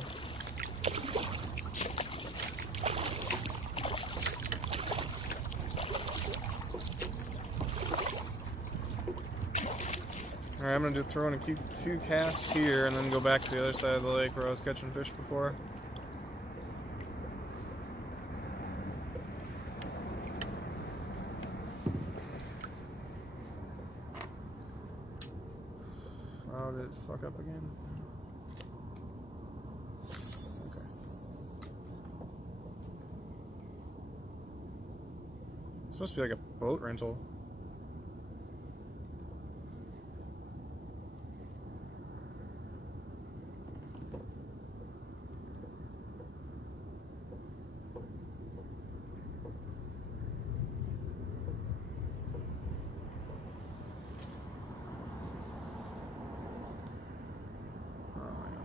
Alright, I'm gonna throw in a few casts here and then go back to the other side of the lake where I was catching fish before. Oh, did it fuck up again? Okay. This must be like a boat rental.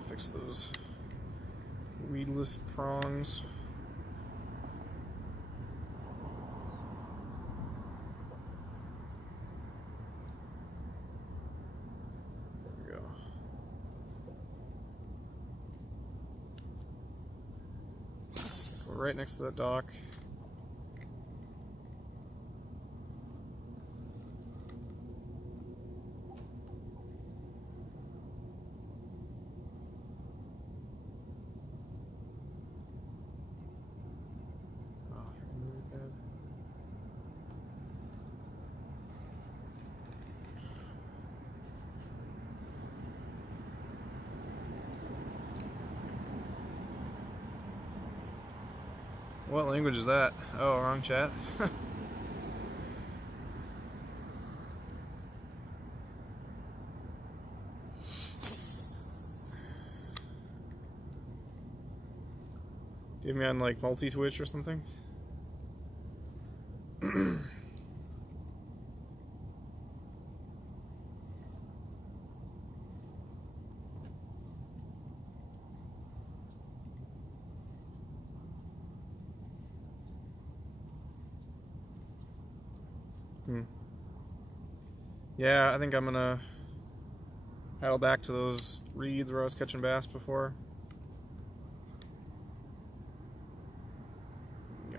Fix those weedless prongs. There we go. Go right next to that dock. What language is that? Oh, wrong chat. Do you have me on like multi-twitch or something? Yeah, I think I'm gonna paddle back to those reeds where I was catching bass before. Yeah.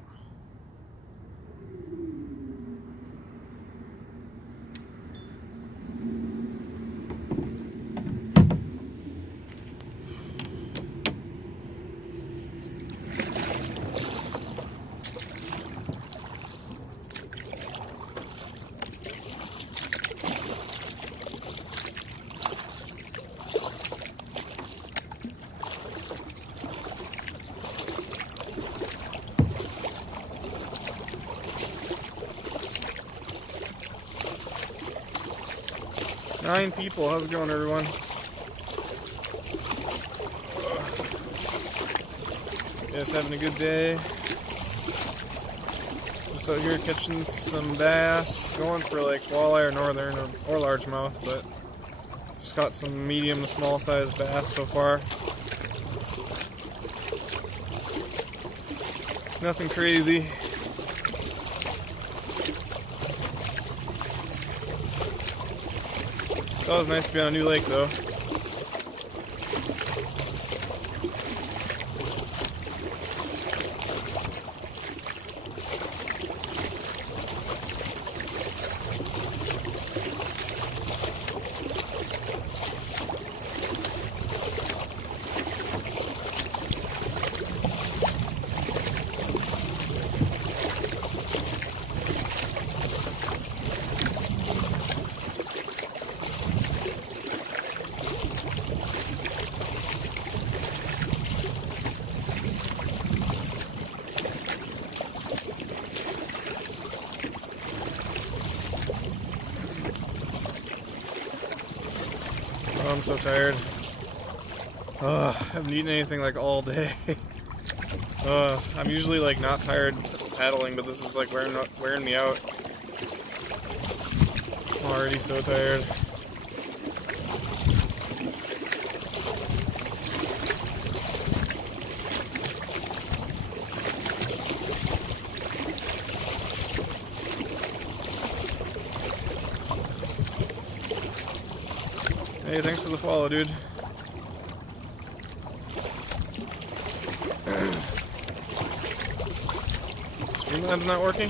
9 people. How's it going, everyone? You guys having a good day? Just out here catching some bass. Going for like walleye or northern or largemouth, but just caught some medium to small size bass so far. Nothing crazy. It's always nice to be on a new lake, though. Oh, I'm so tired. I haven't eaten anything like all day. I'm usually like not tired paddling, but this is like wearing me out. I'm already so tired. Hey, thanks for the follow, dude. Streamlabs not working?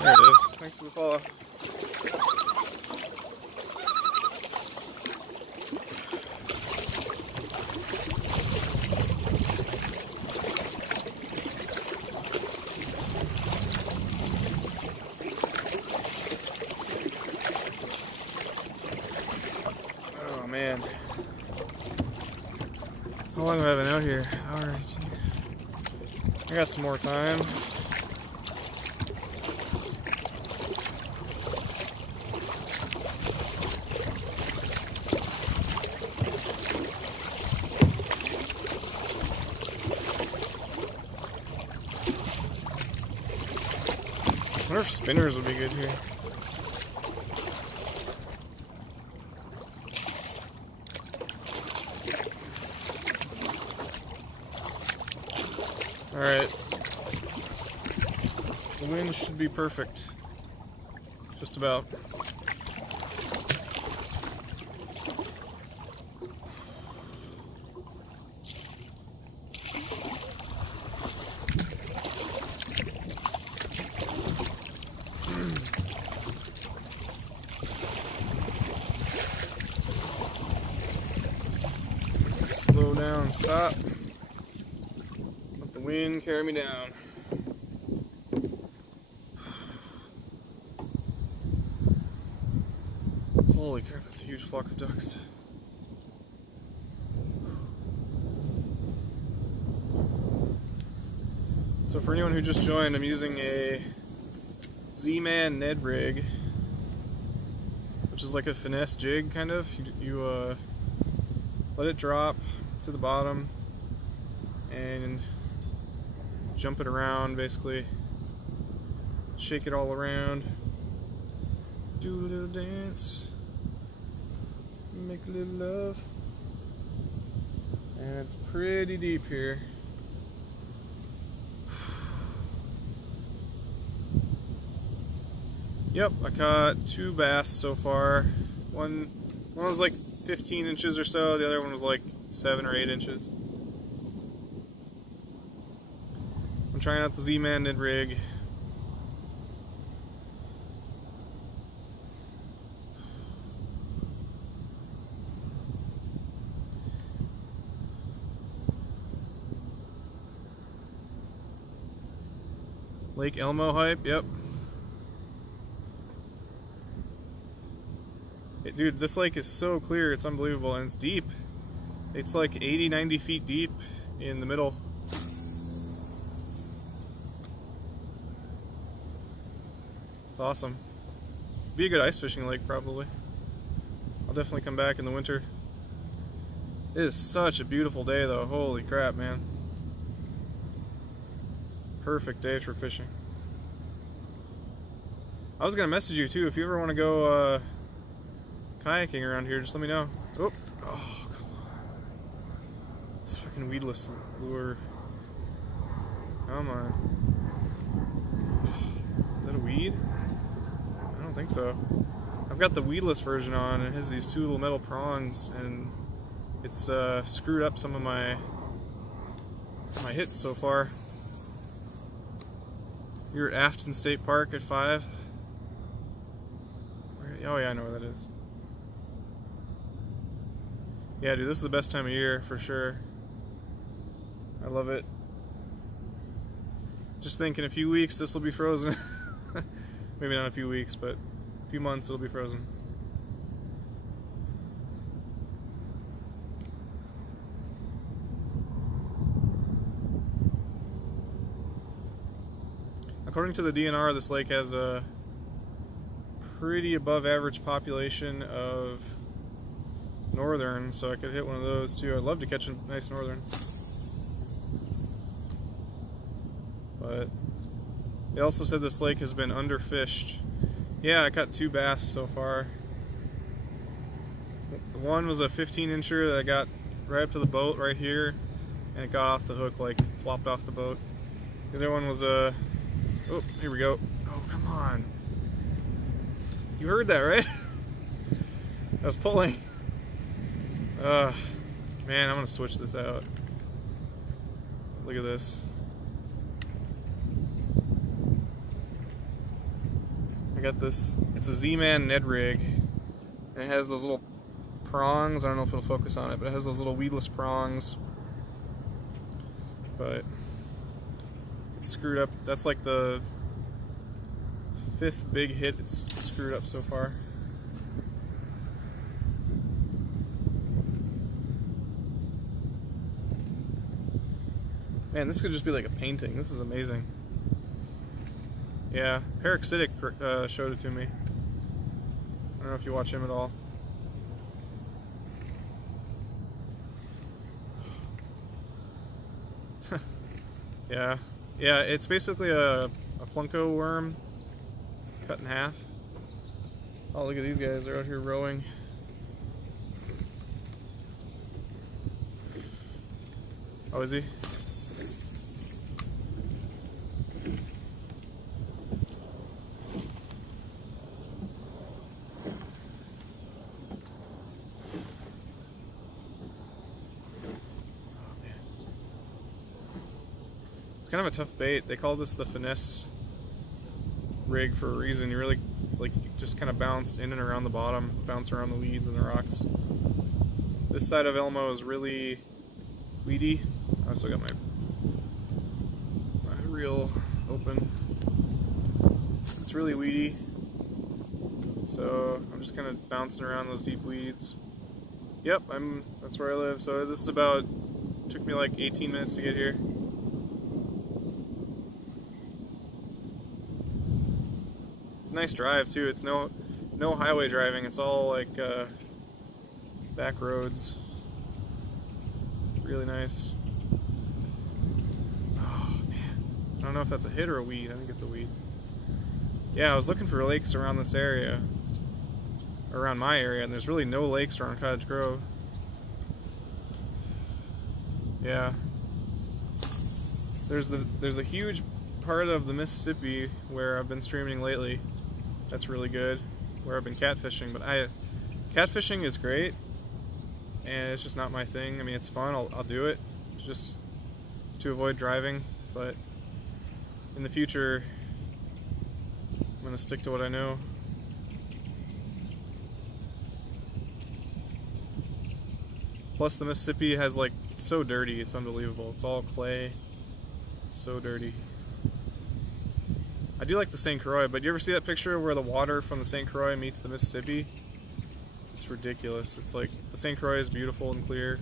There it is. Thanks for the follow. Oh man. How long have I been out here? Alright. I got some more time. I wonder if spinners would be good here. Alright. The wind should be perfect. Just about. Slow down, stop. Let the wind carry me down. Holy crap, that's a huge flock of ducks. So for anyone who just joined, I'm using a Z-Man Ned rig, which is like a finesse jig kind of. You let it drop to the bottom and jump it around, basically shake it all around, do a little dance, make a little love, and it's pretty deep here. Yep, I caught 2 bass so far. One was like 15 inches or so, the other one was like 7 or 8 inches. I'm trying out the Z-Man Ned rig. Lake Elmo hype, yep. Dude, this lake is so clear, it's unbelievable, and it's deep. It's like 80, 90 feet deep in the middle. It's awesome. Be a good ice fishing lake, probably. I'll definitely come back in the winter. It is such a beautiful day, though. Holy crap, man. Perfect day for fishing. I was gonna message you, too. If you ever want to go kayaking around here, just let me know. Oh, come on. This fucking weedless lure. Come on. Is that a weed? I don't think so. I've got the weedless version on, and it has these 2 little metal prongs, and it's screwed up some of my hits so far. You're at Afton State Park at 5. Oh yeah, I know where that is. Yeah, dude, this is the best time of year for sure. I love it. Just think in a few weeks this will be frozen. Maybe not a few weeks, but a few months it'll be frozen. according to the DNR, this lake has a pretty above average population of northern, so I could hit one of those too. I'd love to catch a nice northern. But they also said this lake has been underfished. Yeah, I caught 2 bass so far. One was a 15-incher that I got right up to the boat right here, and it got off the hook, like flopped off the boat. The other one was a, oh, here we go. Oh, come on. You heard that, right? I was pulling. Man, I'm gonna switch this out. Look at this. I got this, it's a Z-Man Ned rig, and it has those little prongs. I don't know if it'll focus on it, but it has those little weedless prongs. But it's screwed up. That's like the 5th big hit it's screwed up so far. Man, this could just be like a painting. This is amazing. Yeah, Parasitic showed it to me. I don't know if you watch him at all. Yeah, it's basically a plunko worm cut in half. Oh, look at these guys, they're out here rowing. Oh, is he? It's kind of a tough bait. They call this the finesse rig for a reason. You really, like, you just kind of bounce in and around the bottom, bounce around the weeds and the rocks. This side of Elmo is really weedy. I also got my reel open. It's really weedy, so I'm just kind of bouncing around those deep weeds. Yep, that's where I live. So this is took me like 18 minutes to get here. It's a nice drive too. It's no highway driving. It's all like back roads. Really nice. Oh man, I don't know if that's a hit or a weed. I think it's a weed. Yeah, I was looking for lakes around this area, around my area, and there's really no lakes around Cottage Grove. Yeah, there's a huge part of the Mississippi where I've been streaming lately. That's really good, where I've been catfishing. But catfishing is great, and it's just not my thing. I mean, it's fun. I'll do it just to avoid driving, but in the future, I'm gonna stick to what I know. Plus, the Mississippi has like, it's so dirty. It's unbelievable. It's all clay. It's so dirty. I do like the St. Croix, but you ever see that picture where the water from the St. Croix meets the Mississippi? It's ridiculous. It's like, the St. Croix is beautiful and clear.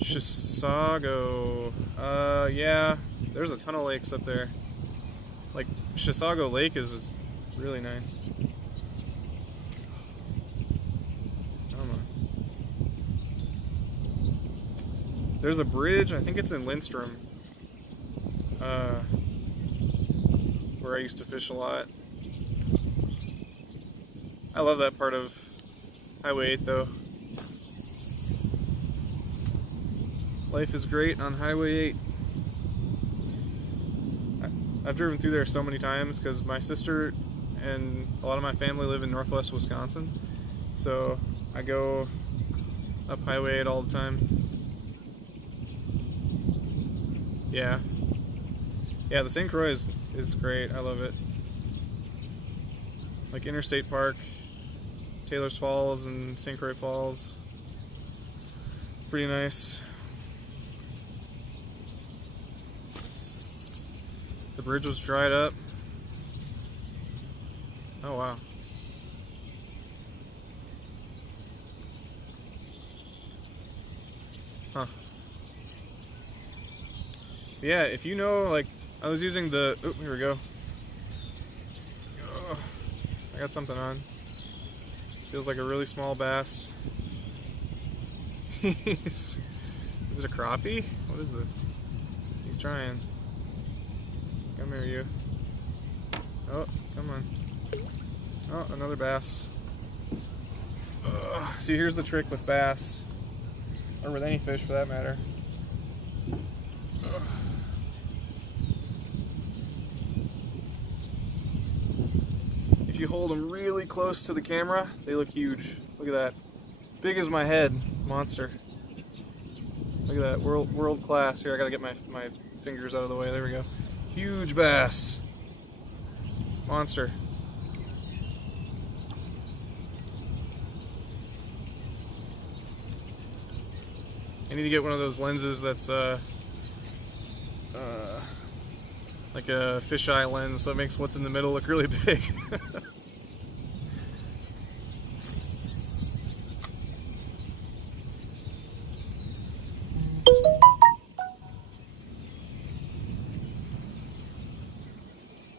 Chisago. Yeah, there's a ton of lakes up there. Like, Chisago Lake is really nice. I don't know. There's a bridge, I think it's in Lindstrom, where I used to fish a lot. I love that part of Highway 8 though. Life is great on Highway 8. I've driven through there so many times because my sister and a lot of my family live in northwest Wisconsin. So I go up Highway 8 all the time. Yeah. Yeah, the St. Croix is great. I love it. It's like Interstate Park, Taylor's Falls, and St. Croix Falls. Pretty nice. The bridge was dried up. Oh wow. Huh. Yeah, if you know, like, I was using the, oh, here we go. Oh, I got something on. Feels like a really small bass. Is it a crappie? What is this? He's trying. Come here, you. Oh, come on. Oh, another bass. See, here's the trick with bass, or with any fish for that matter. If you hold them really close to the camera, they look huge. Look at that. Big as my head, monster. Look at that, world class. Here, I gotta get my fingers out of the way. There we go. Huge bass. Monster. I need to get one of those lenses that's like a fisheye lens, so it makes what's in the middle look really big.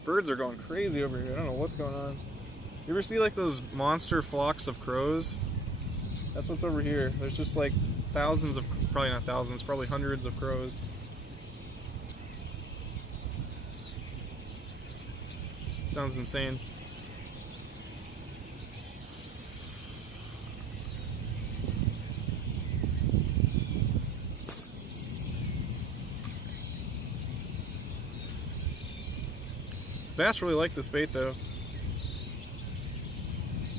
Birds are going crazy over here. I don't know what's going on. You ever see like those monster flocks of crows? That's what's over here. There's just like thousands of, probably not thousands, probably hundreds of crows. Sounds insane. Bass really like this bait though.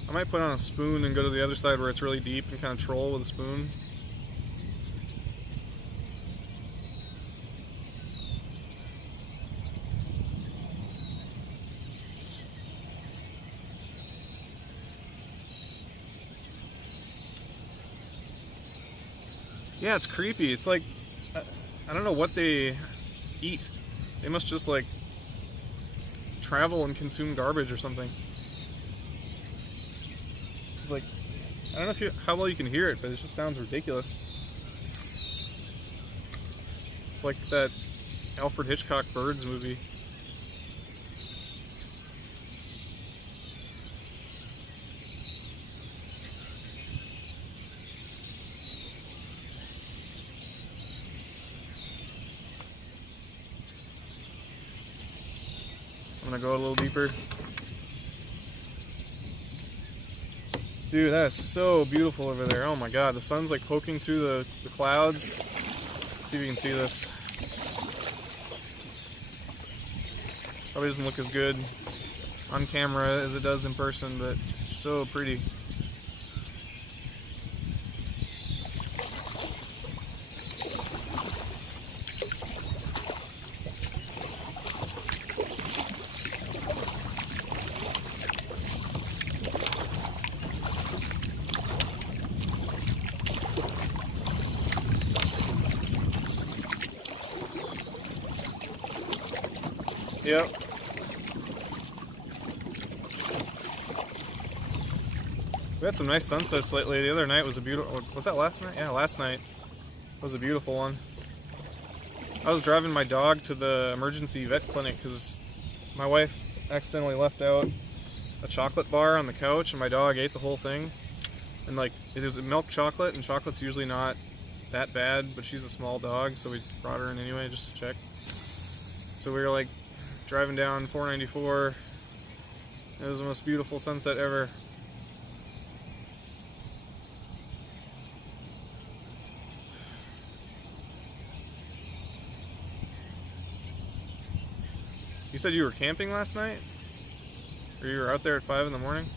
I might put on a spoon and go to the other side where it's really deep and kind of troll with a spoon. Yeah, it's creepy. It's like, I don't know what they eat. They must just like travel and consume garbage or something. It's like, I don't know how well you can hear it, but it just sounds ridiculous. It's like that Alfred Hitchcock Birds movie. I'm gonna go a little deeper. Dude, that is so beautiful over there. Oh my god, the sun's like poking through the clouds. Let's see if you can see this. Probably doesn't look as good on camera as it does in person, but it's so pretty. Yep. We had some nice sunsets lately. The other night was a beautiful... Was that last night? Yeah, last night was a beautiful one. I was driving my dog to the emergency vet clinic because my wife accidentally left out a chocolate bar on the couch and my dog ate the whole thing. And like, it was milk chocolate, and chocolate's usually not that bad, but she's a small dog, so we brought her in anyway just to check. So we were like driving down 494. It was the most beautiful sunset ever. You said you were camping last night? Or you were out there at 5 in the morning?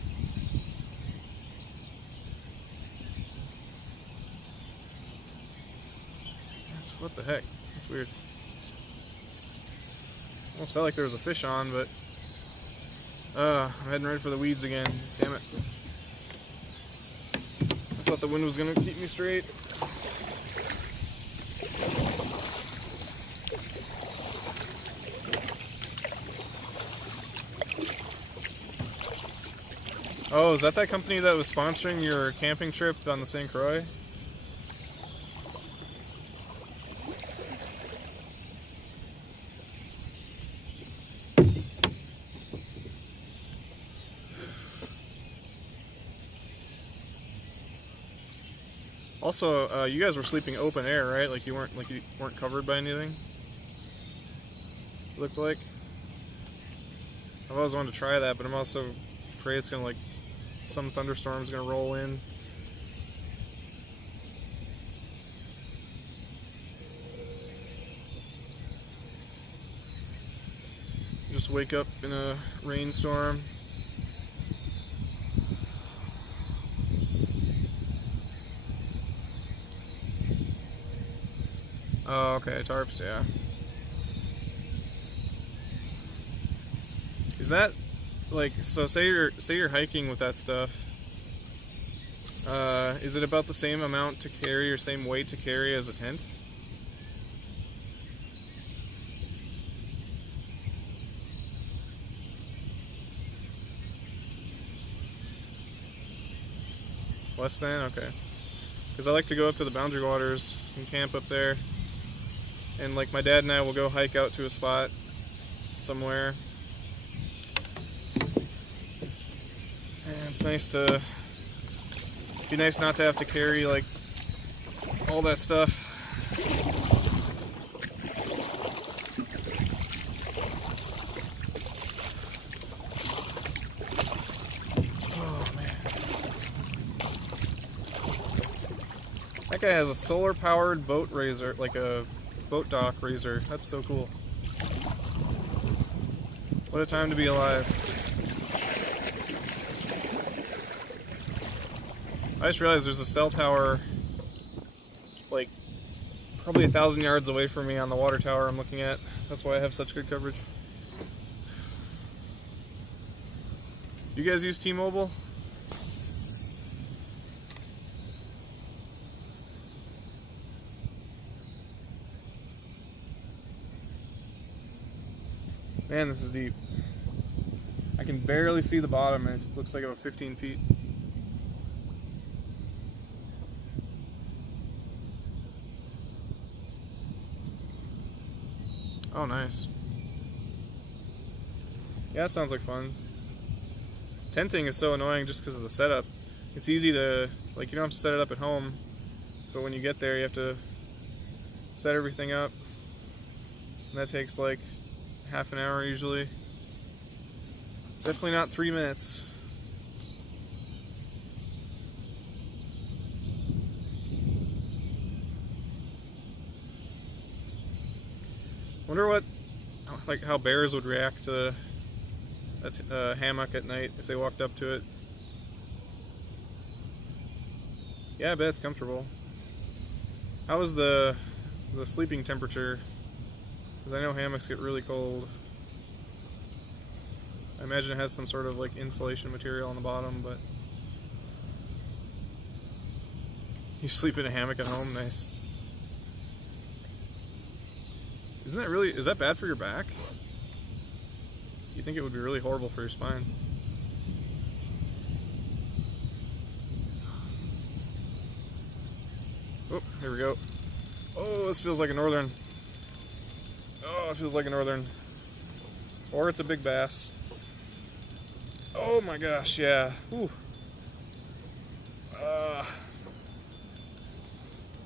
What the heck? That's weird. Almost felt like there was a fish on, but I'm heading right for the weeds again. Damn it. I thought the wind was gonna keep me straight. Oh, is that company that was sponsoring your camping trip on the St. Croix? Also, you guys were sleeping open air, right? Like you weren't covered by anything. Looked like. I've always wanted to try that, but I'm also afraid it's gonna some thunderstorm's gonna roll in. Just wake up in a rainstorm. Oh, okay, tarps, yeah. Is that so? Say you're hiking with that stuff. Is it about the same amount to carry or same weight to carry as a tent? Less than? Okay. Because I like to go up to the Boundary Waters and camp up there. And my dad and I will go hike out to a spot somewhere. And it's nice to... be nice not to have to carry all that stuff. That guy has a solar-powered boat raiser, like a boat dock raiser. That's so cool. What a time to be alive. I just realized there's a cell tower, probably 1,000 yards away from me on the water tower I'm looking at. That's why I have such good coverage. You guys use T-Mobile? Man, this is deep. I can barely see the bottom, and it looks like about 15 feet. Oh, nice. Yeah, that sounds like fun. Tenting is so annoying just because of the setup. It's easy to, you don't have to set it up at home, but when you get there, you have to set everything up. And that takes half an hour usually. Definitely not 3 minutes. Wonder what, how bears would react to a hammock at night if they walked up to it. Yeah, I bet it's comfortable. How is the sleeping temperature? Because I know hammocks get really cold. I imagine it has some sort of insulation material on the bottom, but you sleep in a hammock at home, nice. Is that bad for your back? You think it would be really horrible for your spine. Oh, here we go. Oh, this feels like a northern. Oh, it feels like a northern. Or it's a big bass. Oh my gosh, yeah. Whew.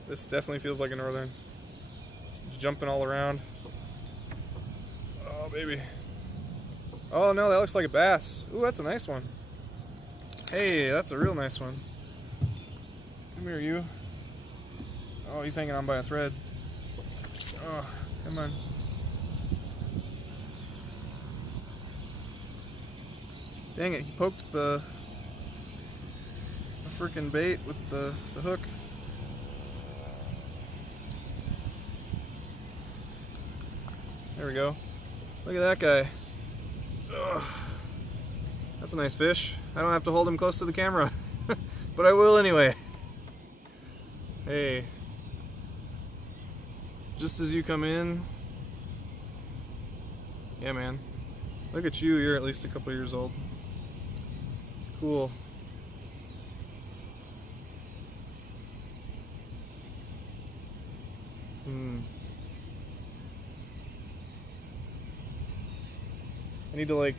This definitely feels like a northern. It's jumping all around. Oh, baby. Oh no, that looks like a bass. Ooh, that's a nice one. Hey, that's a real nice one. Come here, you. Oh, he's hanging on by a thread. Oh, come on. Dang it, he poked the freaking bait with the hook. There we go. Look at that guy. Ugh. That's a nice fish. I don't have to hold him close to the camera, but I will anyway. Hey. Just as you come in. Yeah, man. Look at you, you're at least a couple years old. Cool. I need to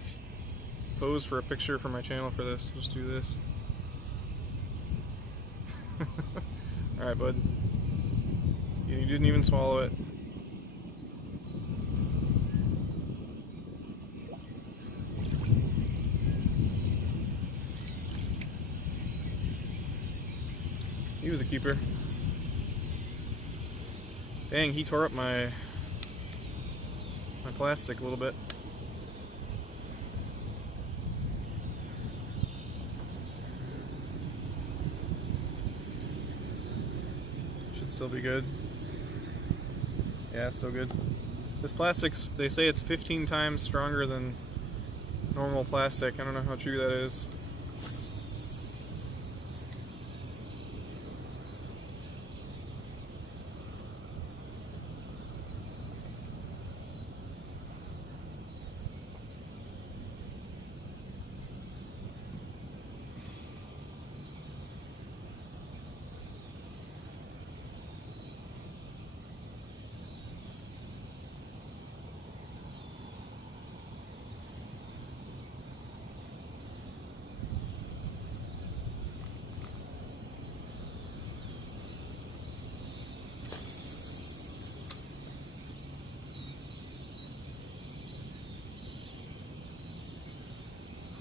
pose for a picture for my channel for this. Just do this. Alright, bud. You didn't even swallow it. He was a keeper. Dang, he tore up my plastic a little bit. Should still be good. Yeah, still good. This plastic's, they say it's 15 times stronger than normal plastic. I don't know how true that is.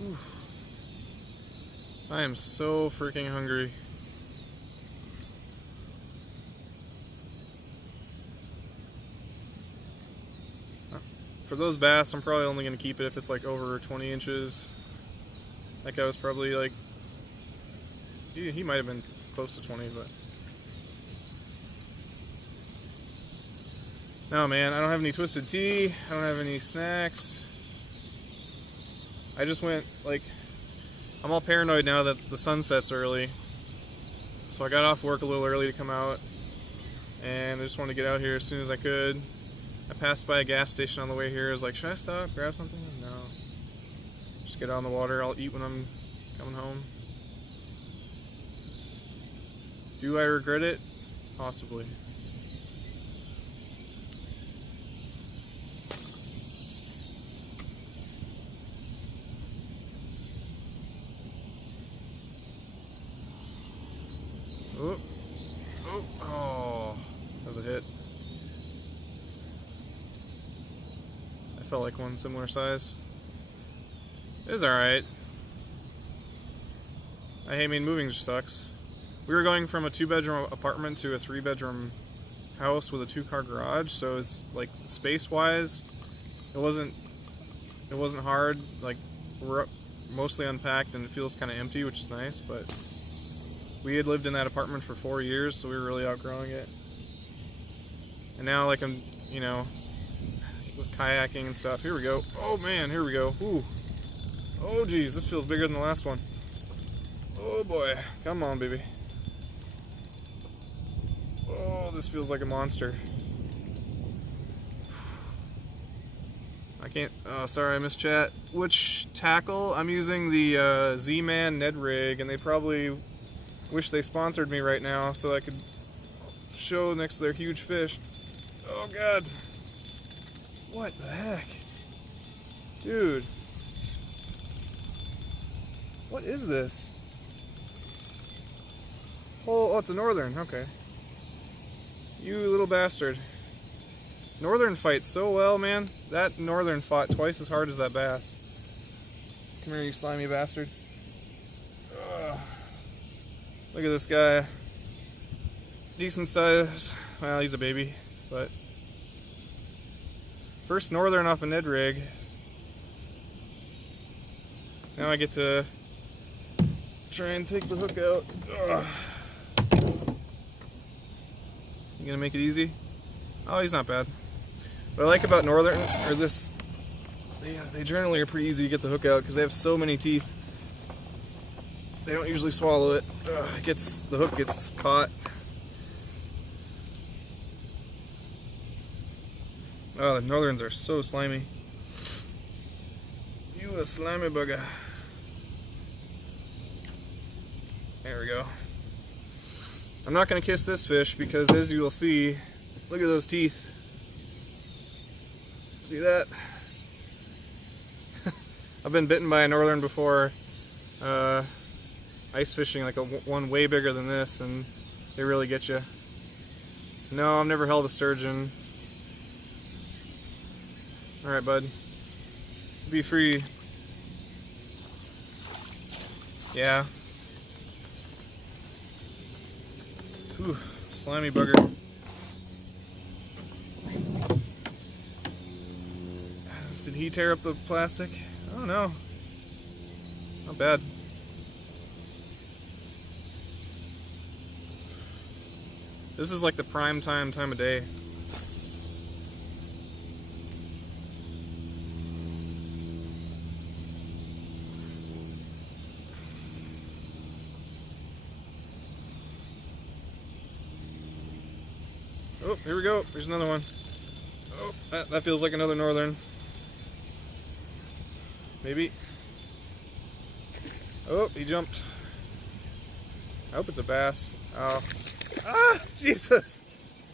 Oof. I am so freaking hungry. For those bass, I'm probably only going to keep it if it's like over 20 inches. That guy was probably like, he might have been close to 20, but. No, man, I don't have any twisted tea. I don't have any snacks. I just went, like, I'm all paranoid now that the sun sets early. So I got off work a little early to come out. And I just wanted to get out here as soon as I could. I passed by a gas station on the way here. I was like, should I stop, grab something? No. Just get out on the water. I'll eat when I'm coming home. Do I regret it? Possibly. Oh, oh, that was a hit. I felt like one similar size. It's alright. I mean, moving just sucks. We were going from a 2-bedroom apartment to a 3-bedroom house with a 2-car garage, so it's like space-wise, it wasn't hard. Like, we're mostly unpacked and it feels kind of empty, which is nice, but we had lived in that apartment for 4 years, so we were really outgrowing it. And now, like, I'm, you know, with kayaking and stuff. Here we go. Oh man, here we go. Ooh. Oh geez, this feels bigger than the last one. Oh boy, come on, baby. Oh, this feels like a monster. I can't, oh sorry, I missed chat. Which tackle? I'm using the Z-Man Ned rig, and they probably wish they sponsored me right now so I could show next to their huge fish. Oh god. What the heck? Dude. What is this? Oh, it's a northern. Okay. You little bastard. Northern fights so well, man. That northern fought twice as hard as that bass. Come here, you slimy bastard. Ugh. Look at this guy. Decent size. Well, he's a baby, but first northern off a Ned rig. Now I get to try and take the hook out. Ugh. You gonna make it easy? Oh, he's not bad. What I like about northern, or this, they generally are pretty easy to get the hook out because they have so many teeth. They don't usually swallow it. The hook gets caught. Oh, the northerns are so slimy. You a slimy bugger. There we go. I'm not going to kiss this fish because, as you will see, look at those teeth. See that? I've been bitten by a northern before, ice fishing, like one way bigger than this, and They really get you. No, I've never held a sturgeon. Alright, bud. Be free. Yeah. Whew, slimy bugger. Did he tear up the plastic? I don't know. Not bad. This is like the prime time of day. Oh, here we go. There's another one. Oh, that feels like another northern. Maybe. Oh, he jumped. I hope it's a bass. Oh. Ah, Jesus.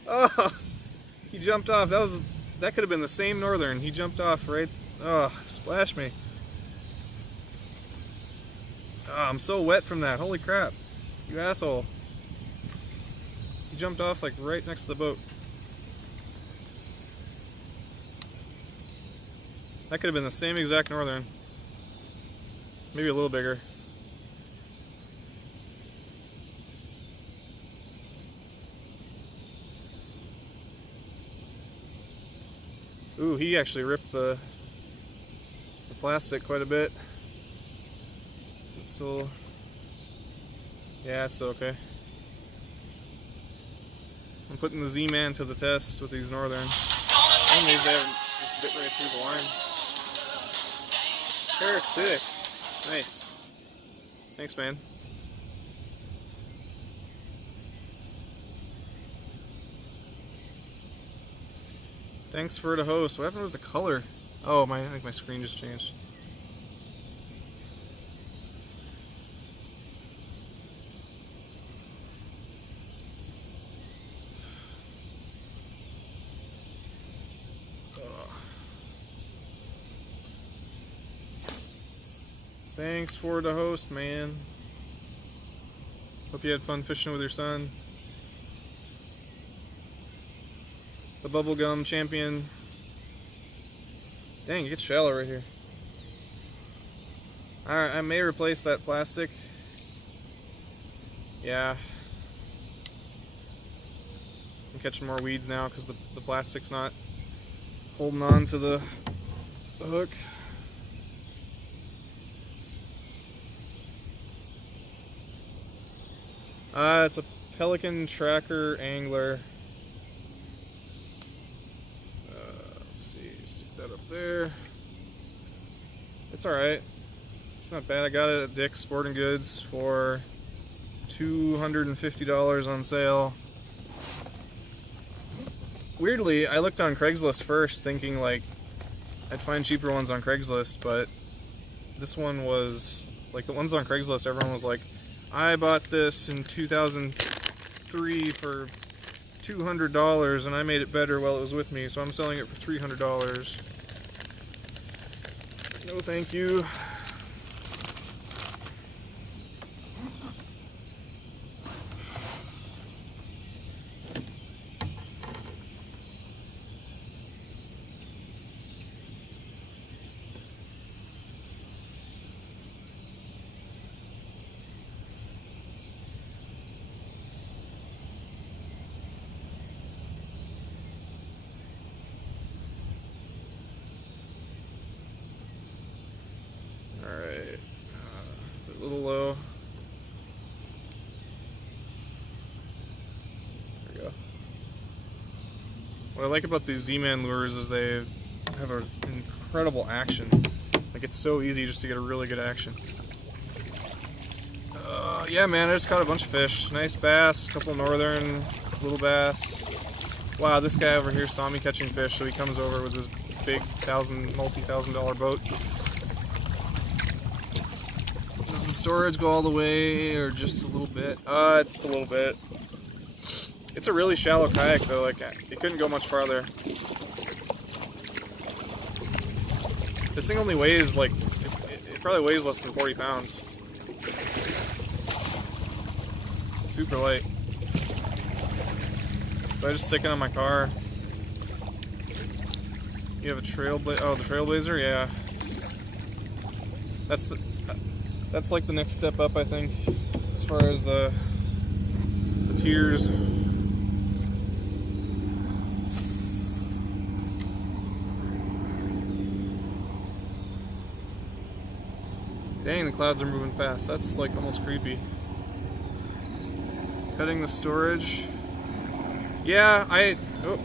Oh, he jumped off. That could have been the same northern. He jumped off right. Oh, splashed me. Oh, I'm so wet from that. Holy crap. You asshole. He jumped off like right next to the boat. That could have been the same exact northern. Maybe a little bigger. Ooh, he actually ripped the plastic quite a bit. It's still, yeah, it's still okay. I'm putting the Z-Man to the test with these northerns. Some of these they haven't just bit right through the line. Kayak's sick. Nice. Thanks, man. Thanks for the host. What happened with the color? Oh, I think my screen just changed. Thanks for the host, man. Hope you had fun fishing with your son. The bubblegum champion. Dang, it gets shallow right here. Alright, I may replace that plastic. Yeah. I'm catching more weeds now because the plastic's not holding on to the hook. It's a Pelican Tracker Angler. Let's see, stick that up there. It's alright. It's not bad. I got it at Dick's Sporting Goods for $250 on sale. Weirdly, I looked on Craigslist first thinking like I'd find cheaper ones on Craigslist, but this one was like the ones on Craigslist, everyone was like, I bought this in 2003 for $200 and I made it better while it was with me, so I'm selling it for $300. No thank you. Alright, a little low. There we go. What I like about these Z-Man lures is they have an incredible action. Like, it's so easy just to get a really good action. Yeah, man, I just caught a bunch of fish. Nice bass, couple northern, little bass. Wow, this guy over here saw me catching fish, so he comes over with his big multi-$1,000 boat. Does the storage go all the way, or just a little bit? It's a little bit. It's a really shallow kayak, though. Like, it couldn't go much farther. This thing only weighs, like, it probably weighs less than 40 pounds. Super light. So I just stick it on my car. You have a trailblazer? Oh, the Trailblazer, yeah. That's like the next step up, I think, as far as the tiers. Dang, the clouds are moving fast. That's like almost creepy. Cutting the storage. Yeah, oh.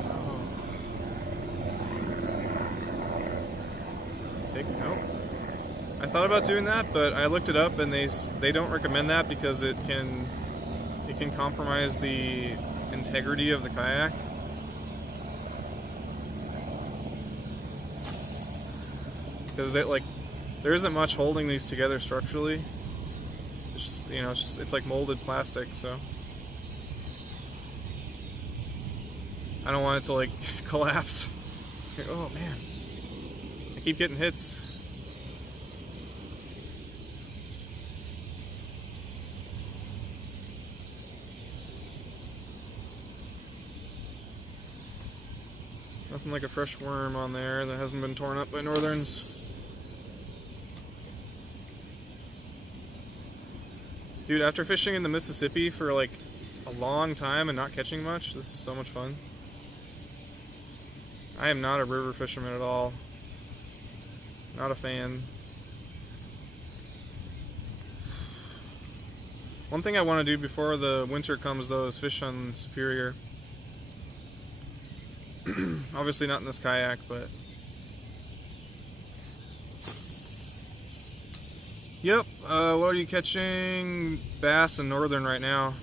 No. I thought about doing that, but I looked it up and they don't recommend that because it can compromise the integrity of the kayak. Because there isn't much holding these together structurally. It's just, you know, it's like molded plastic, so I don't want it to like collapse. Oh man, I keep getting hits. Nothing like a fresh worm on there that hasn't been torn up by northerns. Dude, after fishing in the Mississippi for like a long time and not catching much, this is so much fun. I am not a river fisherman at all. Not a fan. One thing I want to do before the winter comes though is fish on Superior. Obviously not in this kayak, but yep. What are you catching? Bass and northern right now.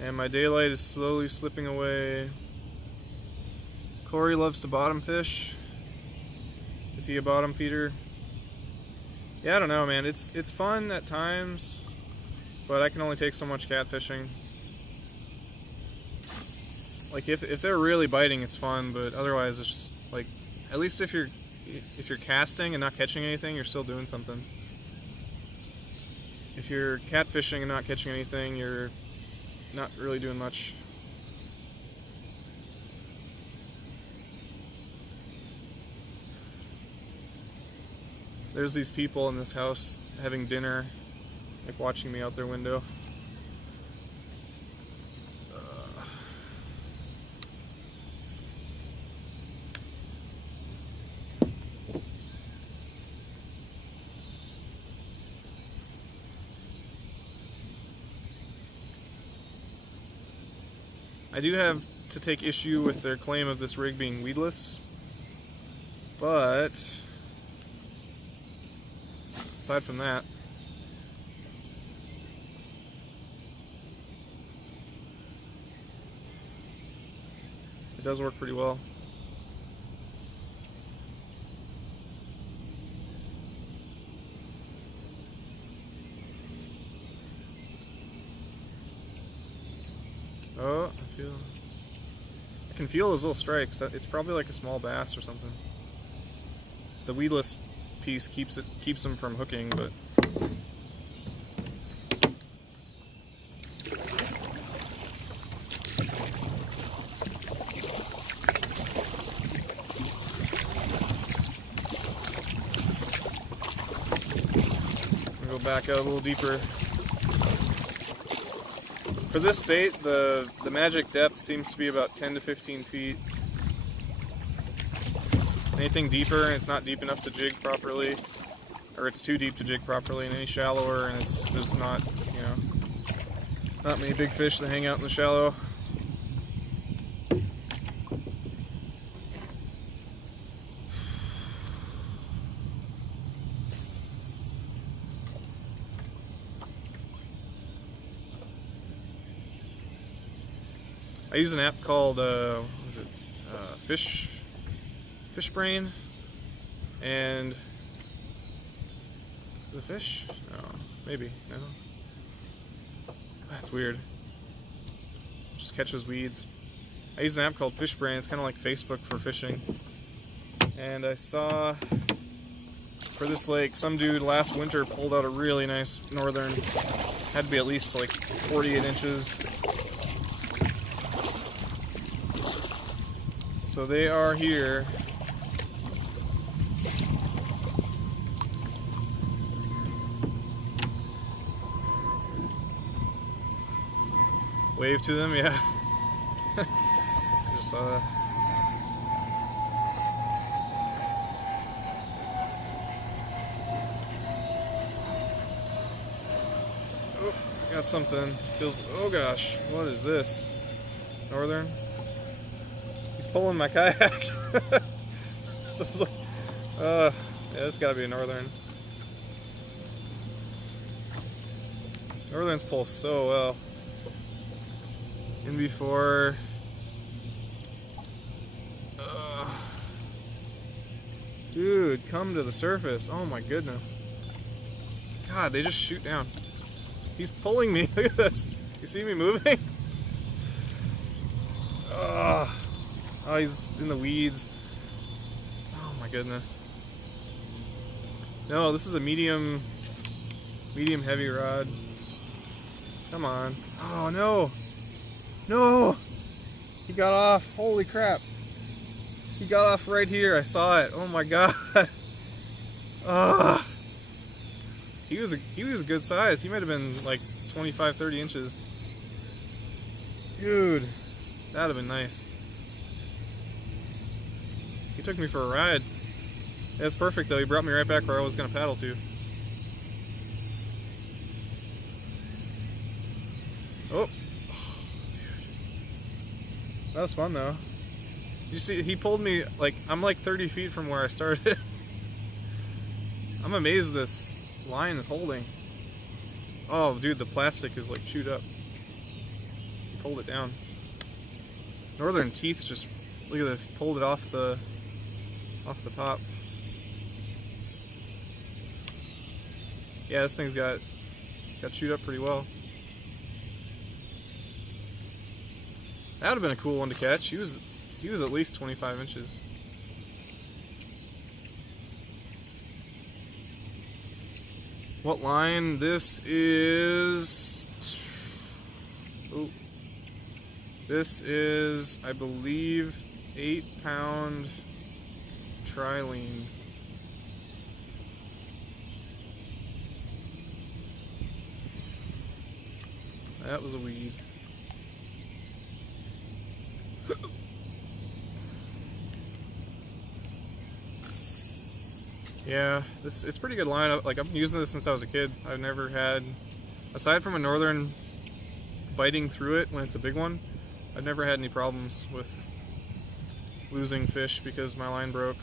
And my daylight is slowly slipping away. Corey loves to bottom fish. Is he a bottom feeder? Yeah, I don't know, man. It's fun at times, but I can only take so much catfishing. Like if they're really biting, it's fun, but otherwise it's just like, at least if you're casting and not catching anything, you're still doing something. If you're catfishing and not catching anything, you're not really doing much. There's these people in this house having dinner, like watching me out their window. I do have to take issue with their claim of this rig being weedless, but aside from that, it does work pretty well. Oh, I can feel those little strikes. It's probably like a small bass or something. The weedless piece keeps them from hooking, but I'll go back out a little deeper. For this bait, the magic depth seems to be about 10 to 15 feet. Anything deeper and it's not deep enough to jig properly, or it's too deep to jig properly, and any shallower and it's just not, you know, not many big fish that hang out in the shallow. I use an app called, what is it, Fish Brain, and is it fish? No, maybe, no. That's weird. Just catches weeds. I use an app called Fish Brain. It's kind of like Facebook for fishing. And I saw for this lake. Some dude last winter pulled out a really nice northern. Had to be at least like 48 inches. So they are here. Wave to them, yeah. I just saw that. Oh, got something. Feels. Oh gosh, what is this? Northern. He's pulling my kayak. This is like, yeah, this gotta be a northern. Northerns pull so well. In before. Dude, come to the surface. Oh my goodness. God, they just shoot down. He's pulling me. Look at this. You see me moving? Oh, he's in the weeds. Oh my goodness. No, this is a medium heavy rod. Come on. Oh no. No! He got off. Holy crap. He got off right here. I saw it. Oh my god. Ah. He was a good size. He might have been like 25, 30 inches. Dude, that'd have been nice. He took me for a ride. That's perfect though. He brought me right back where I was gonna paddle to. Oh. That was fun though. You see, he pulled me like, I'm like 30 feet from where I started. I'm amazed this line is holding. Oh dude, the plastic is like chewed up. He pulled it down. Northern teeth just, look at this, he pulled it off the top. Yeah, this thing's got chewed up pretty well. That would have been a cool one to catch. He was at least 25 inches. What line? This is... Oh. This is, I believe, 8-pound trilene. That was a weed. Yeah, it's pretty good line. Like, I've been using this since I was a kid. I've never had, aside from a northern biting through it when it's a big one, I've never had any problems with losing fish because my line broke.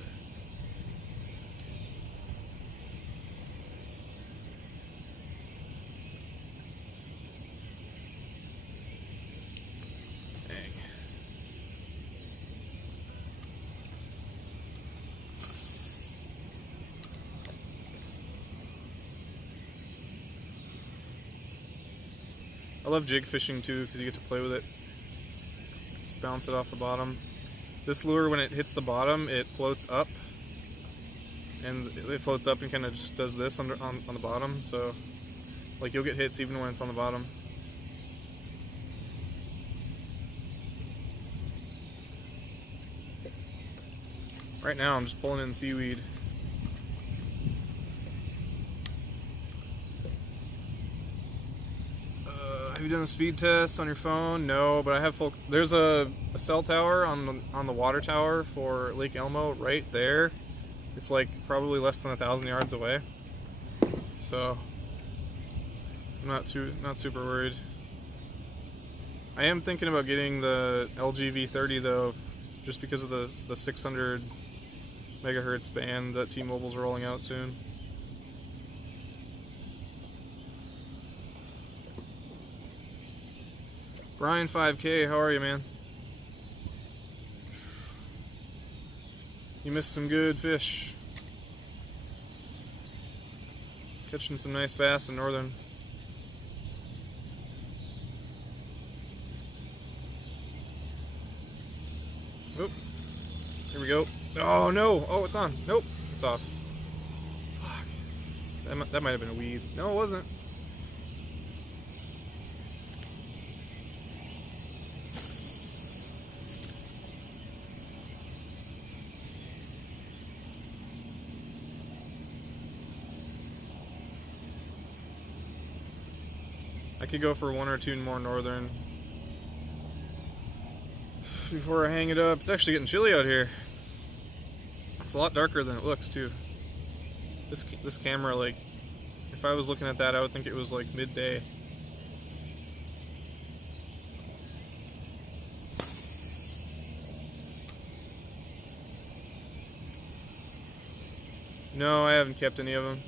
I love jig fishing too because you get to play with it. Just bounce it off the bottom. This lure, when it hits the bottom, it floats up. And it floats up and kind of just does this on the bottom. So, like, you'll get hits even when it's on the bottom. Right now, I'm just pulling in seaweed. Have you done a speed test on your phone? No, but I have full. There's a cell tower on the water tower for Lake Elmo right there. It's like probably less than 1,000 yards away. So I'm not super worried. I am thinking about getting the LG V30 though, just because of the 600 megahertz band that T-Mobile's rolling out soon. Brian 5K, how are you, man? You missed some good fish. Catching some nice bass in northern. Oop. Here we go. Oh no! Oh, it's on. Nope. It's off. That might have been a weed. No, it wasn't. I could go for 1 or 2 more northern before I hang it up. It's actually getting chilly out here. It's a lot darker than it looks too. This camera, like, if I was looking at that, I would think it was like midday. No, I haven't kept any of them.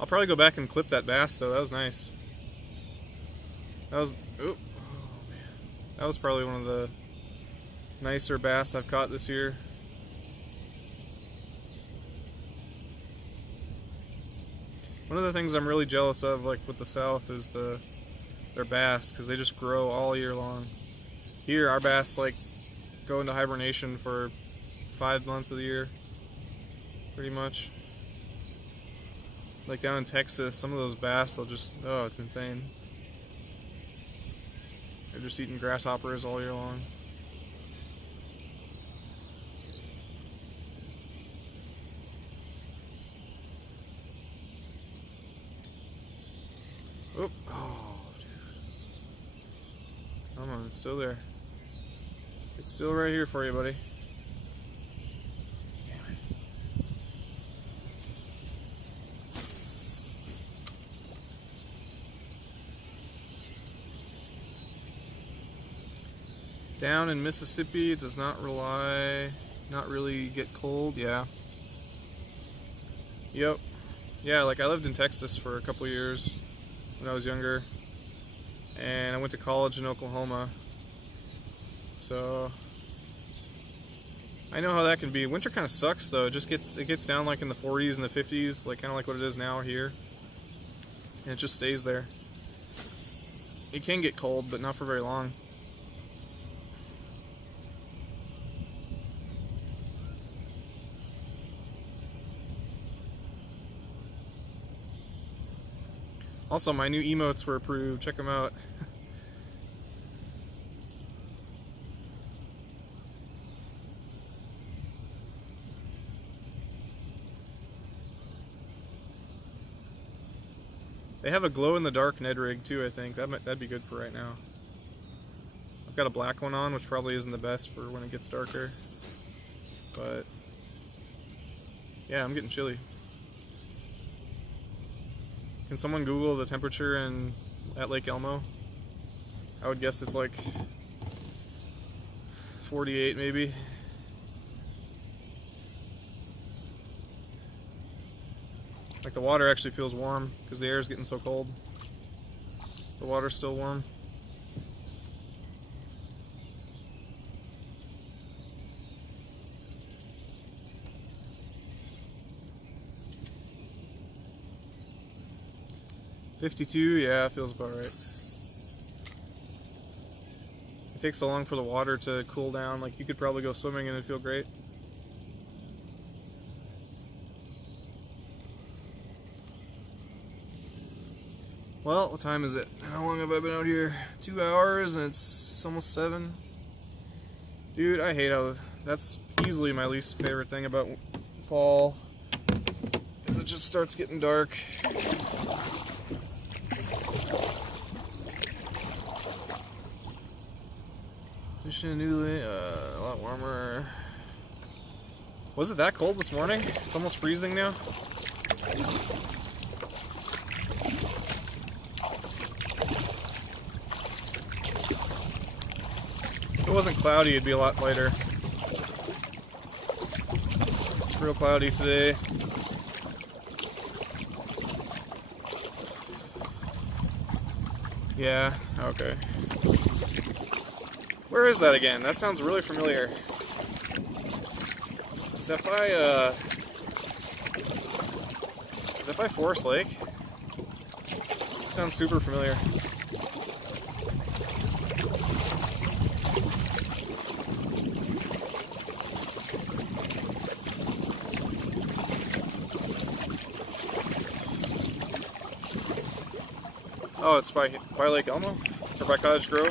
I'll probably go back and clip that bass though. That was nice. That was, oh man, that was probably one of the nicer bass I've caught this year. One of the things I'm really jealous of, like with the South, is their bass, because they just grow all year long. Here, our bass like go into hibernation for 5 months of the year, pretty much. Like down in Texas, some of those bass, they'll just, oh, it's insane. They're just eating grasshoppers all year long. Oh, oh, dude. Come on, it's still there. It's still right here for you, buddy. Damn it. Down in Mississippi, it does not really get cold, yeah. Yep. Yeah, like I lived in Texas for a couple years when I was younger, and I went to college in Oklahoma, so I know how that can be. Winter kind of sucks though. It gets down like in the 40s and the 50s, like kind of like what it is now here, and it just stays there. It can get cold, but not for very long. Also, my new emotes were approved. Check them out. They have a glow-in-the-dark Ned rig too, I think. That'd be good for right now. I've got a black one on, which probably isn't the best for when it gets darker. But yeah, I'm getting chilly. Can someone Google the temperature at Lake Elmo? I would guess it's like 48 maybe. Like the water actually feels warm because the air is getting so cold. The water's still warm. $52, yeah, it feels about right. It takes so long for the water to cool down. Like you could probably go swimming and it'd feel great. Well, what time is it? How long have I been out here? 2 hours and it's almost 7. Dude, I hate how that's easily my least favorite thing about fall, is it just starts getting dark. Fishing a new lake, a lot warmer. Was it that cold this morning? It's almost freezing now. If it wasn't cloudy, it'd be a lot lighter. It's real cloudy today. Yeah, okay. Where is that again? That sounds really familiar. Is that by Forest Lake? That sounds super familiar. Oh, it's by Lake Elmo? Or by Cottage Grove?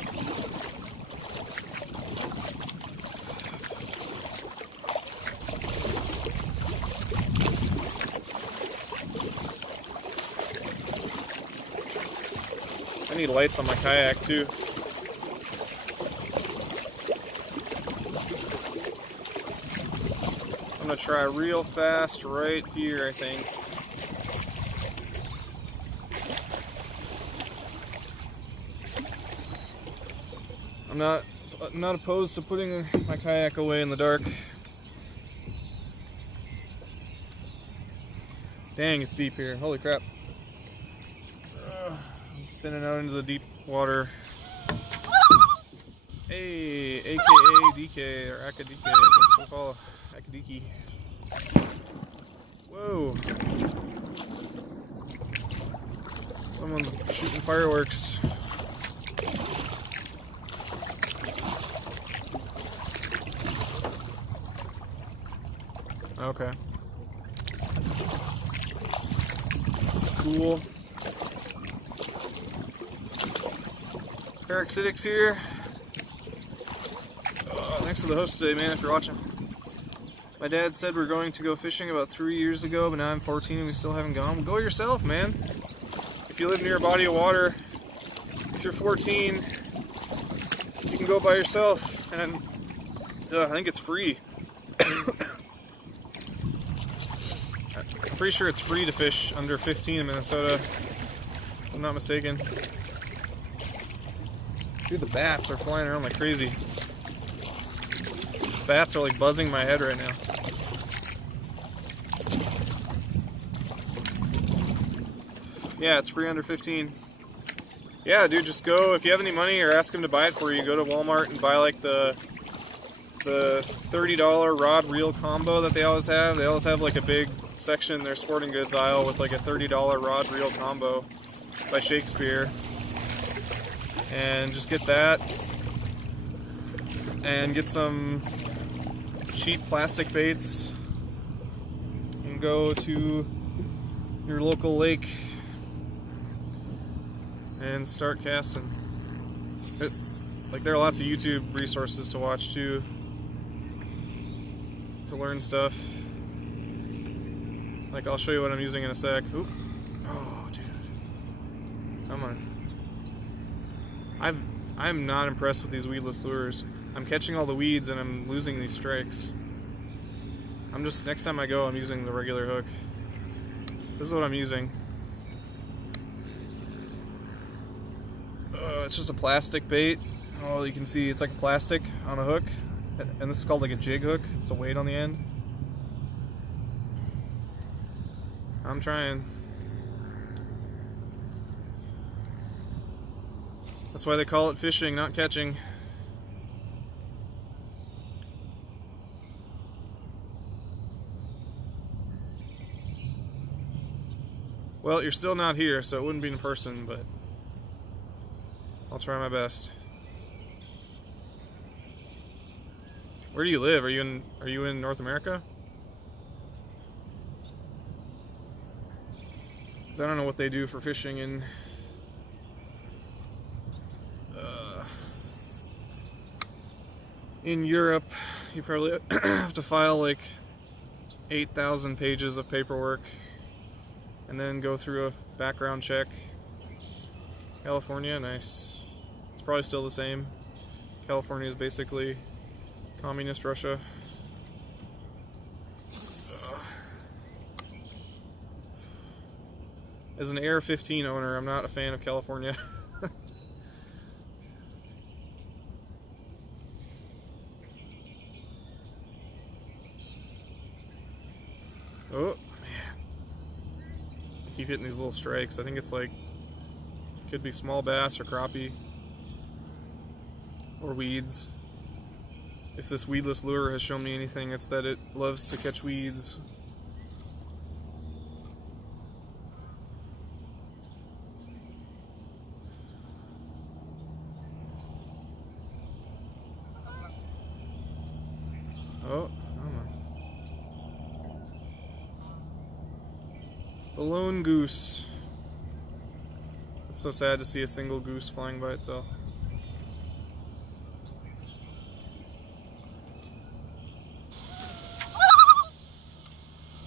I need lights on my kayak too. I'm gonna try real fast right here, I think. I'm not opposed to putting my kayak away in the dark. Dang, it's deep here. Holy crap. I'm spinning out into the deep water. Hey, aka DK or Akadike. Thanks for the follow. Akadiki. Whoa. Someone's shooting fireworks. Okay. Cool. Parasitic's here. Thanks for the host today, man, if you're watching. My dad said we're going to go fishing about 3 years ago, but now I'm 14 and we still haven't gone. Well, go yourself, man. If you live near a body of water, if you're 14, you can go by yourself, and I think it's free. I'm pretty sure it's free to fish under 15 in Minnesota, if I'm not mistaken. Dude, the bats are flying around like crazy. Bats are like buzzing my head right now. Yeah, it's free under 15. Yeah, dude, just go, if you have any money or ask them to buy it for you, go to Walmart and buy like the $30 rod reel combo that they always have. They always have like a big section in their sporting goods aisle with like a $30 rod reel combo by Shakespeare. And just get that. And get some cheap plastic baits. And go to your local lake and start casting. Like, there are lots of YouTube resources to watch too, to learn stuff. Like, I'll show you what I'm using in a sec. Oop. Oh, dude. Come on. I'm not impressed with these weedless lures. I'm catching all the weeds and I'm losing these strikes. Next time I go, I'm using the regular hook. This is what I'm using. It's just a plastic bait. Oh, you can see it's like a plastic on a hook. And this is called like a jig hook. It's a weight on the end. I'm trying. That's why they call it fishing, not catching. Well, you're still not here, so it wouldn't be in person, but I'll try my best. Where do you live? Are you in North America? 'Cause I don't know what they do for fishing in Europe. You probably have to file like 8,000 pages of paperwork and then go through a background check. California, nice. It's probably still the same. California is basically communist Russia. As an Air 15 owner, I'm not a fan of California. Oh, man. I keep hitting these little strikes. I think it's like, could be small bass or crappie or weeds. If this weedless lure has shown me anything, it's that it loves to catch weeds. Oh, I don't know. The lone goose. It's so sad to see a single goose flying by itself.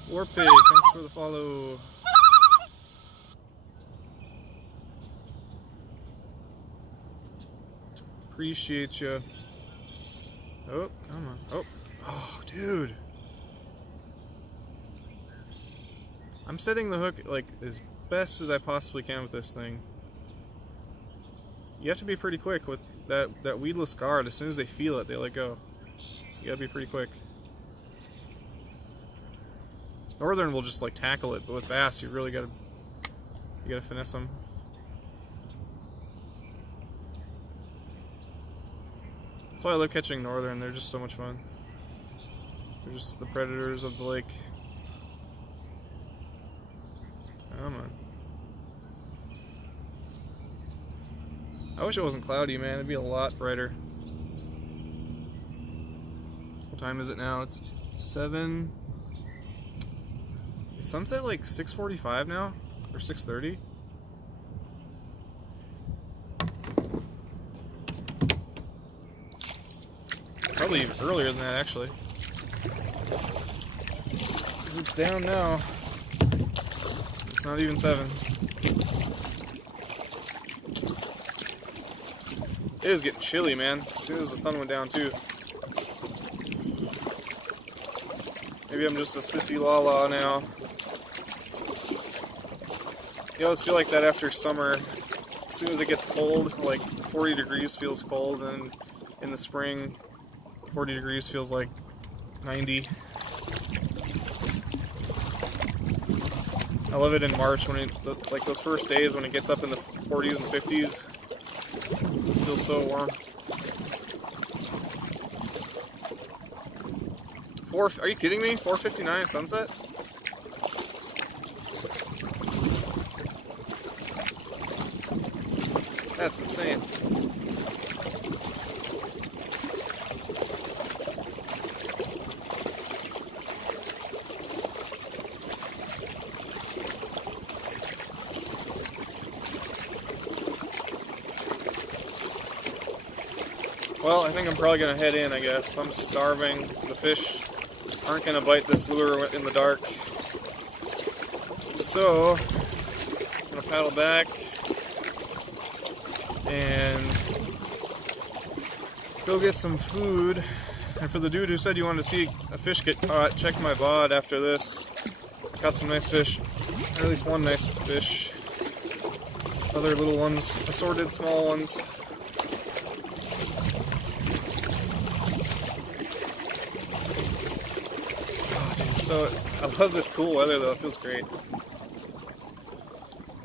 Warpig, thanks for the follow. Appreciate you. Oh, come on. Oh, oh, dude. I'm setting the hook like as best as I possibly can with this thing. You have to be pretty quick with that weedless guard. As soon as they feel it, they let go. You gotta be pretty quick. Northern will just like tackle it, but with bass, you really gotta finesse them. That's why I love catching northern. They're just so much fun. They're just the predators of the lake. Come on. I wish it wasn't cloudy, man. It'd be a lot brighter. What time is it now? It's 7. Is sunset like 6:45 now? Or 6:30? Probably even earlier than that, actually. Because it's down now. It's not even 7. It is getting chilly, man. As soon as the sun went down, too. Maybe I'm just a sissy la-la now. You always feel like that after summer. As soon as it gets cold, like 40 degrees feels cold, and in the spring, 40 degrees feels like 90. I love it in March when like those first days when it gets up in the 40s and 50s. It feels so warm. Are you kidding me? 4:59 sunset? That's insane. Well, I think I'm probably going to head in, I guess. I'm starving. The fish aren't going to bite this lure in the dark. So, I'm going to paddle back and go get some food. And for the dude who said you wanted to see a fish get caught, check my VOD after this. Caught some nice fish. Or at least one nice fish. Other little ones, assorted small ones. So, I love this cool weather though, it feels great.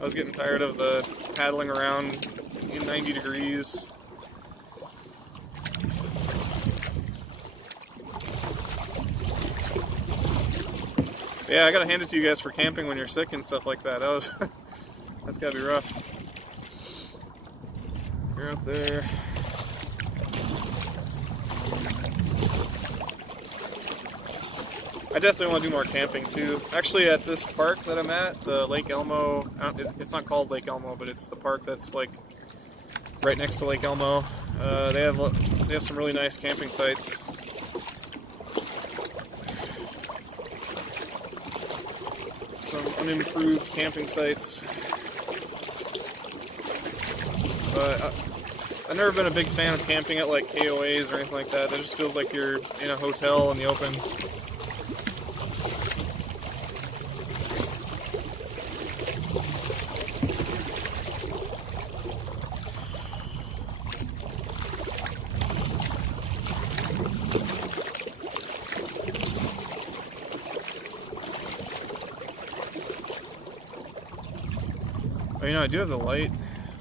I was getting tired of the paddling around in 90 degrees. Yeah, I gotta hand it to you guys for camping when you're sick and stuff like that. That's gotta be rough. You're out there. I definitely want to do more camping too. Actually, at this park that I'm at, the Lake Elmo, it's not called Lake Elmo, but it's the park that's like right next to Lake Elmo. They have some really nice camping sites. Some unimproved camping sites. But I've never been a big fan of camping at like KOAs or anything like that. It just feels like you're in a hotel in the open. Oh, you know, I do have the light.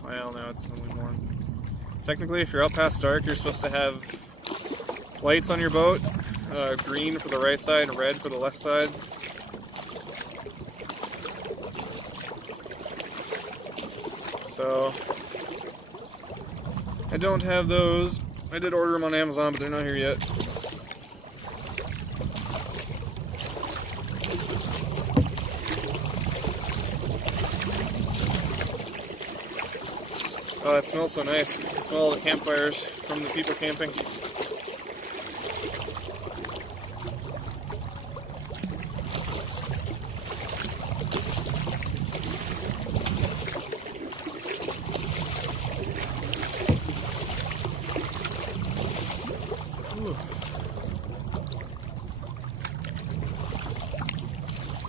Well, no, it's only morning. Technically, if you're out past dark, you're supposed to have lights on your boat. Green for the right side and red for the left side. So, I don't have those. I did order them on Amazon, but they're not here yet. Oh, it smells so nice. I can smell all the campfires from the people camping.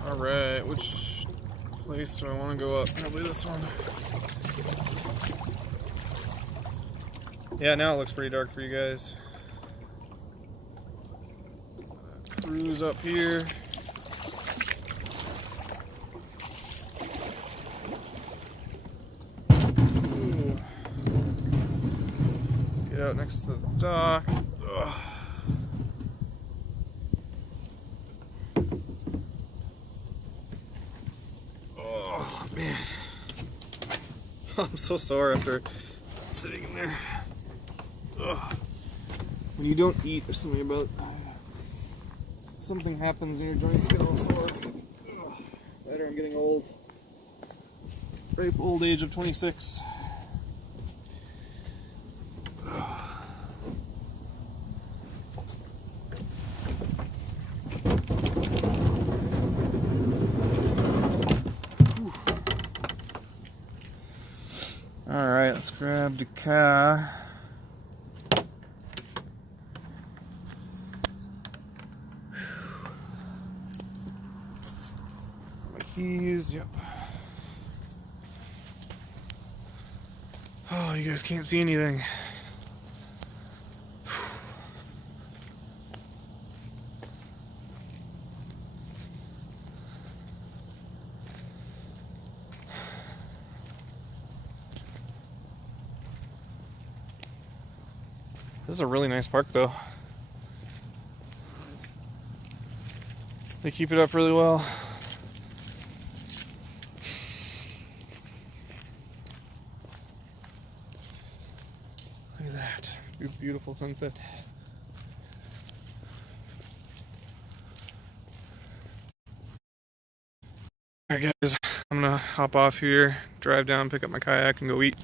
Alright, which place do I want to go up? Probably this one. Yeah, now it looks pretty dark for you guys. Cruise up here. Ooh. Get out next to the dock. Ugh. Oh, man. I'm so sore after sitting in there. Ugh. When you don't eat, there's something about something happens and your joints get all sore. Later, I'm getting old. Ripe old age of 26. Alright, let's grab the car. My keys, yep. Oh, you guys can't see anything. This is a really nice park, though. They keep it up really well. Look at that. Beautiful sunset. Alright guys, I'm gonna hop off here, drive down, pick up my kayak, and go eat.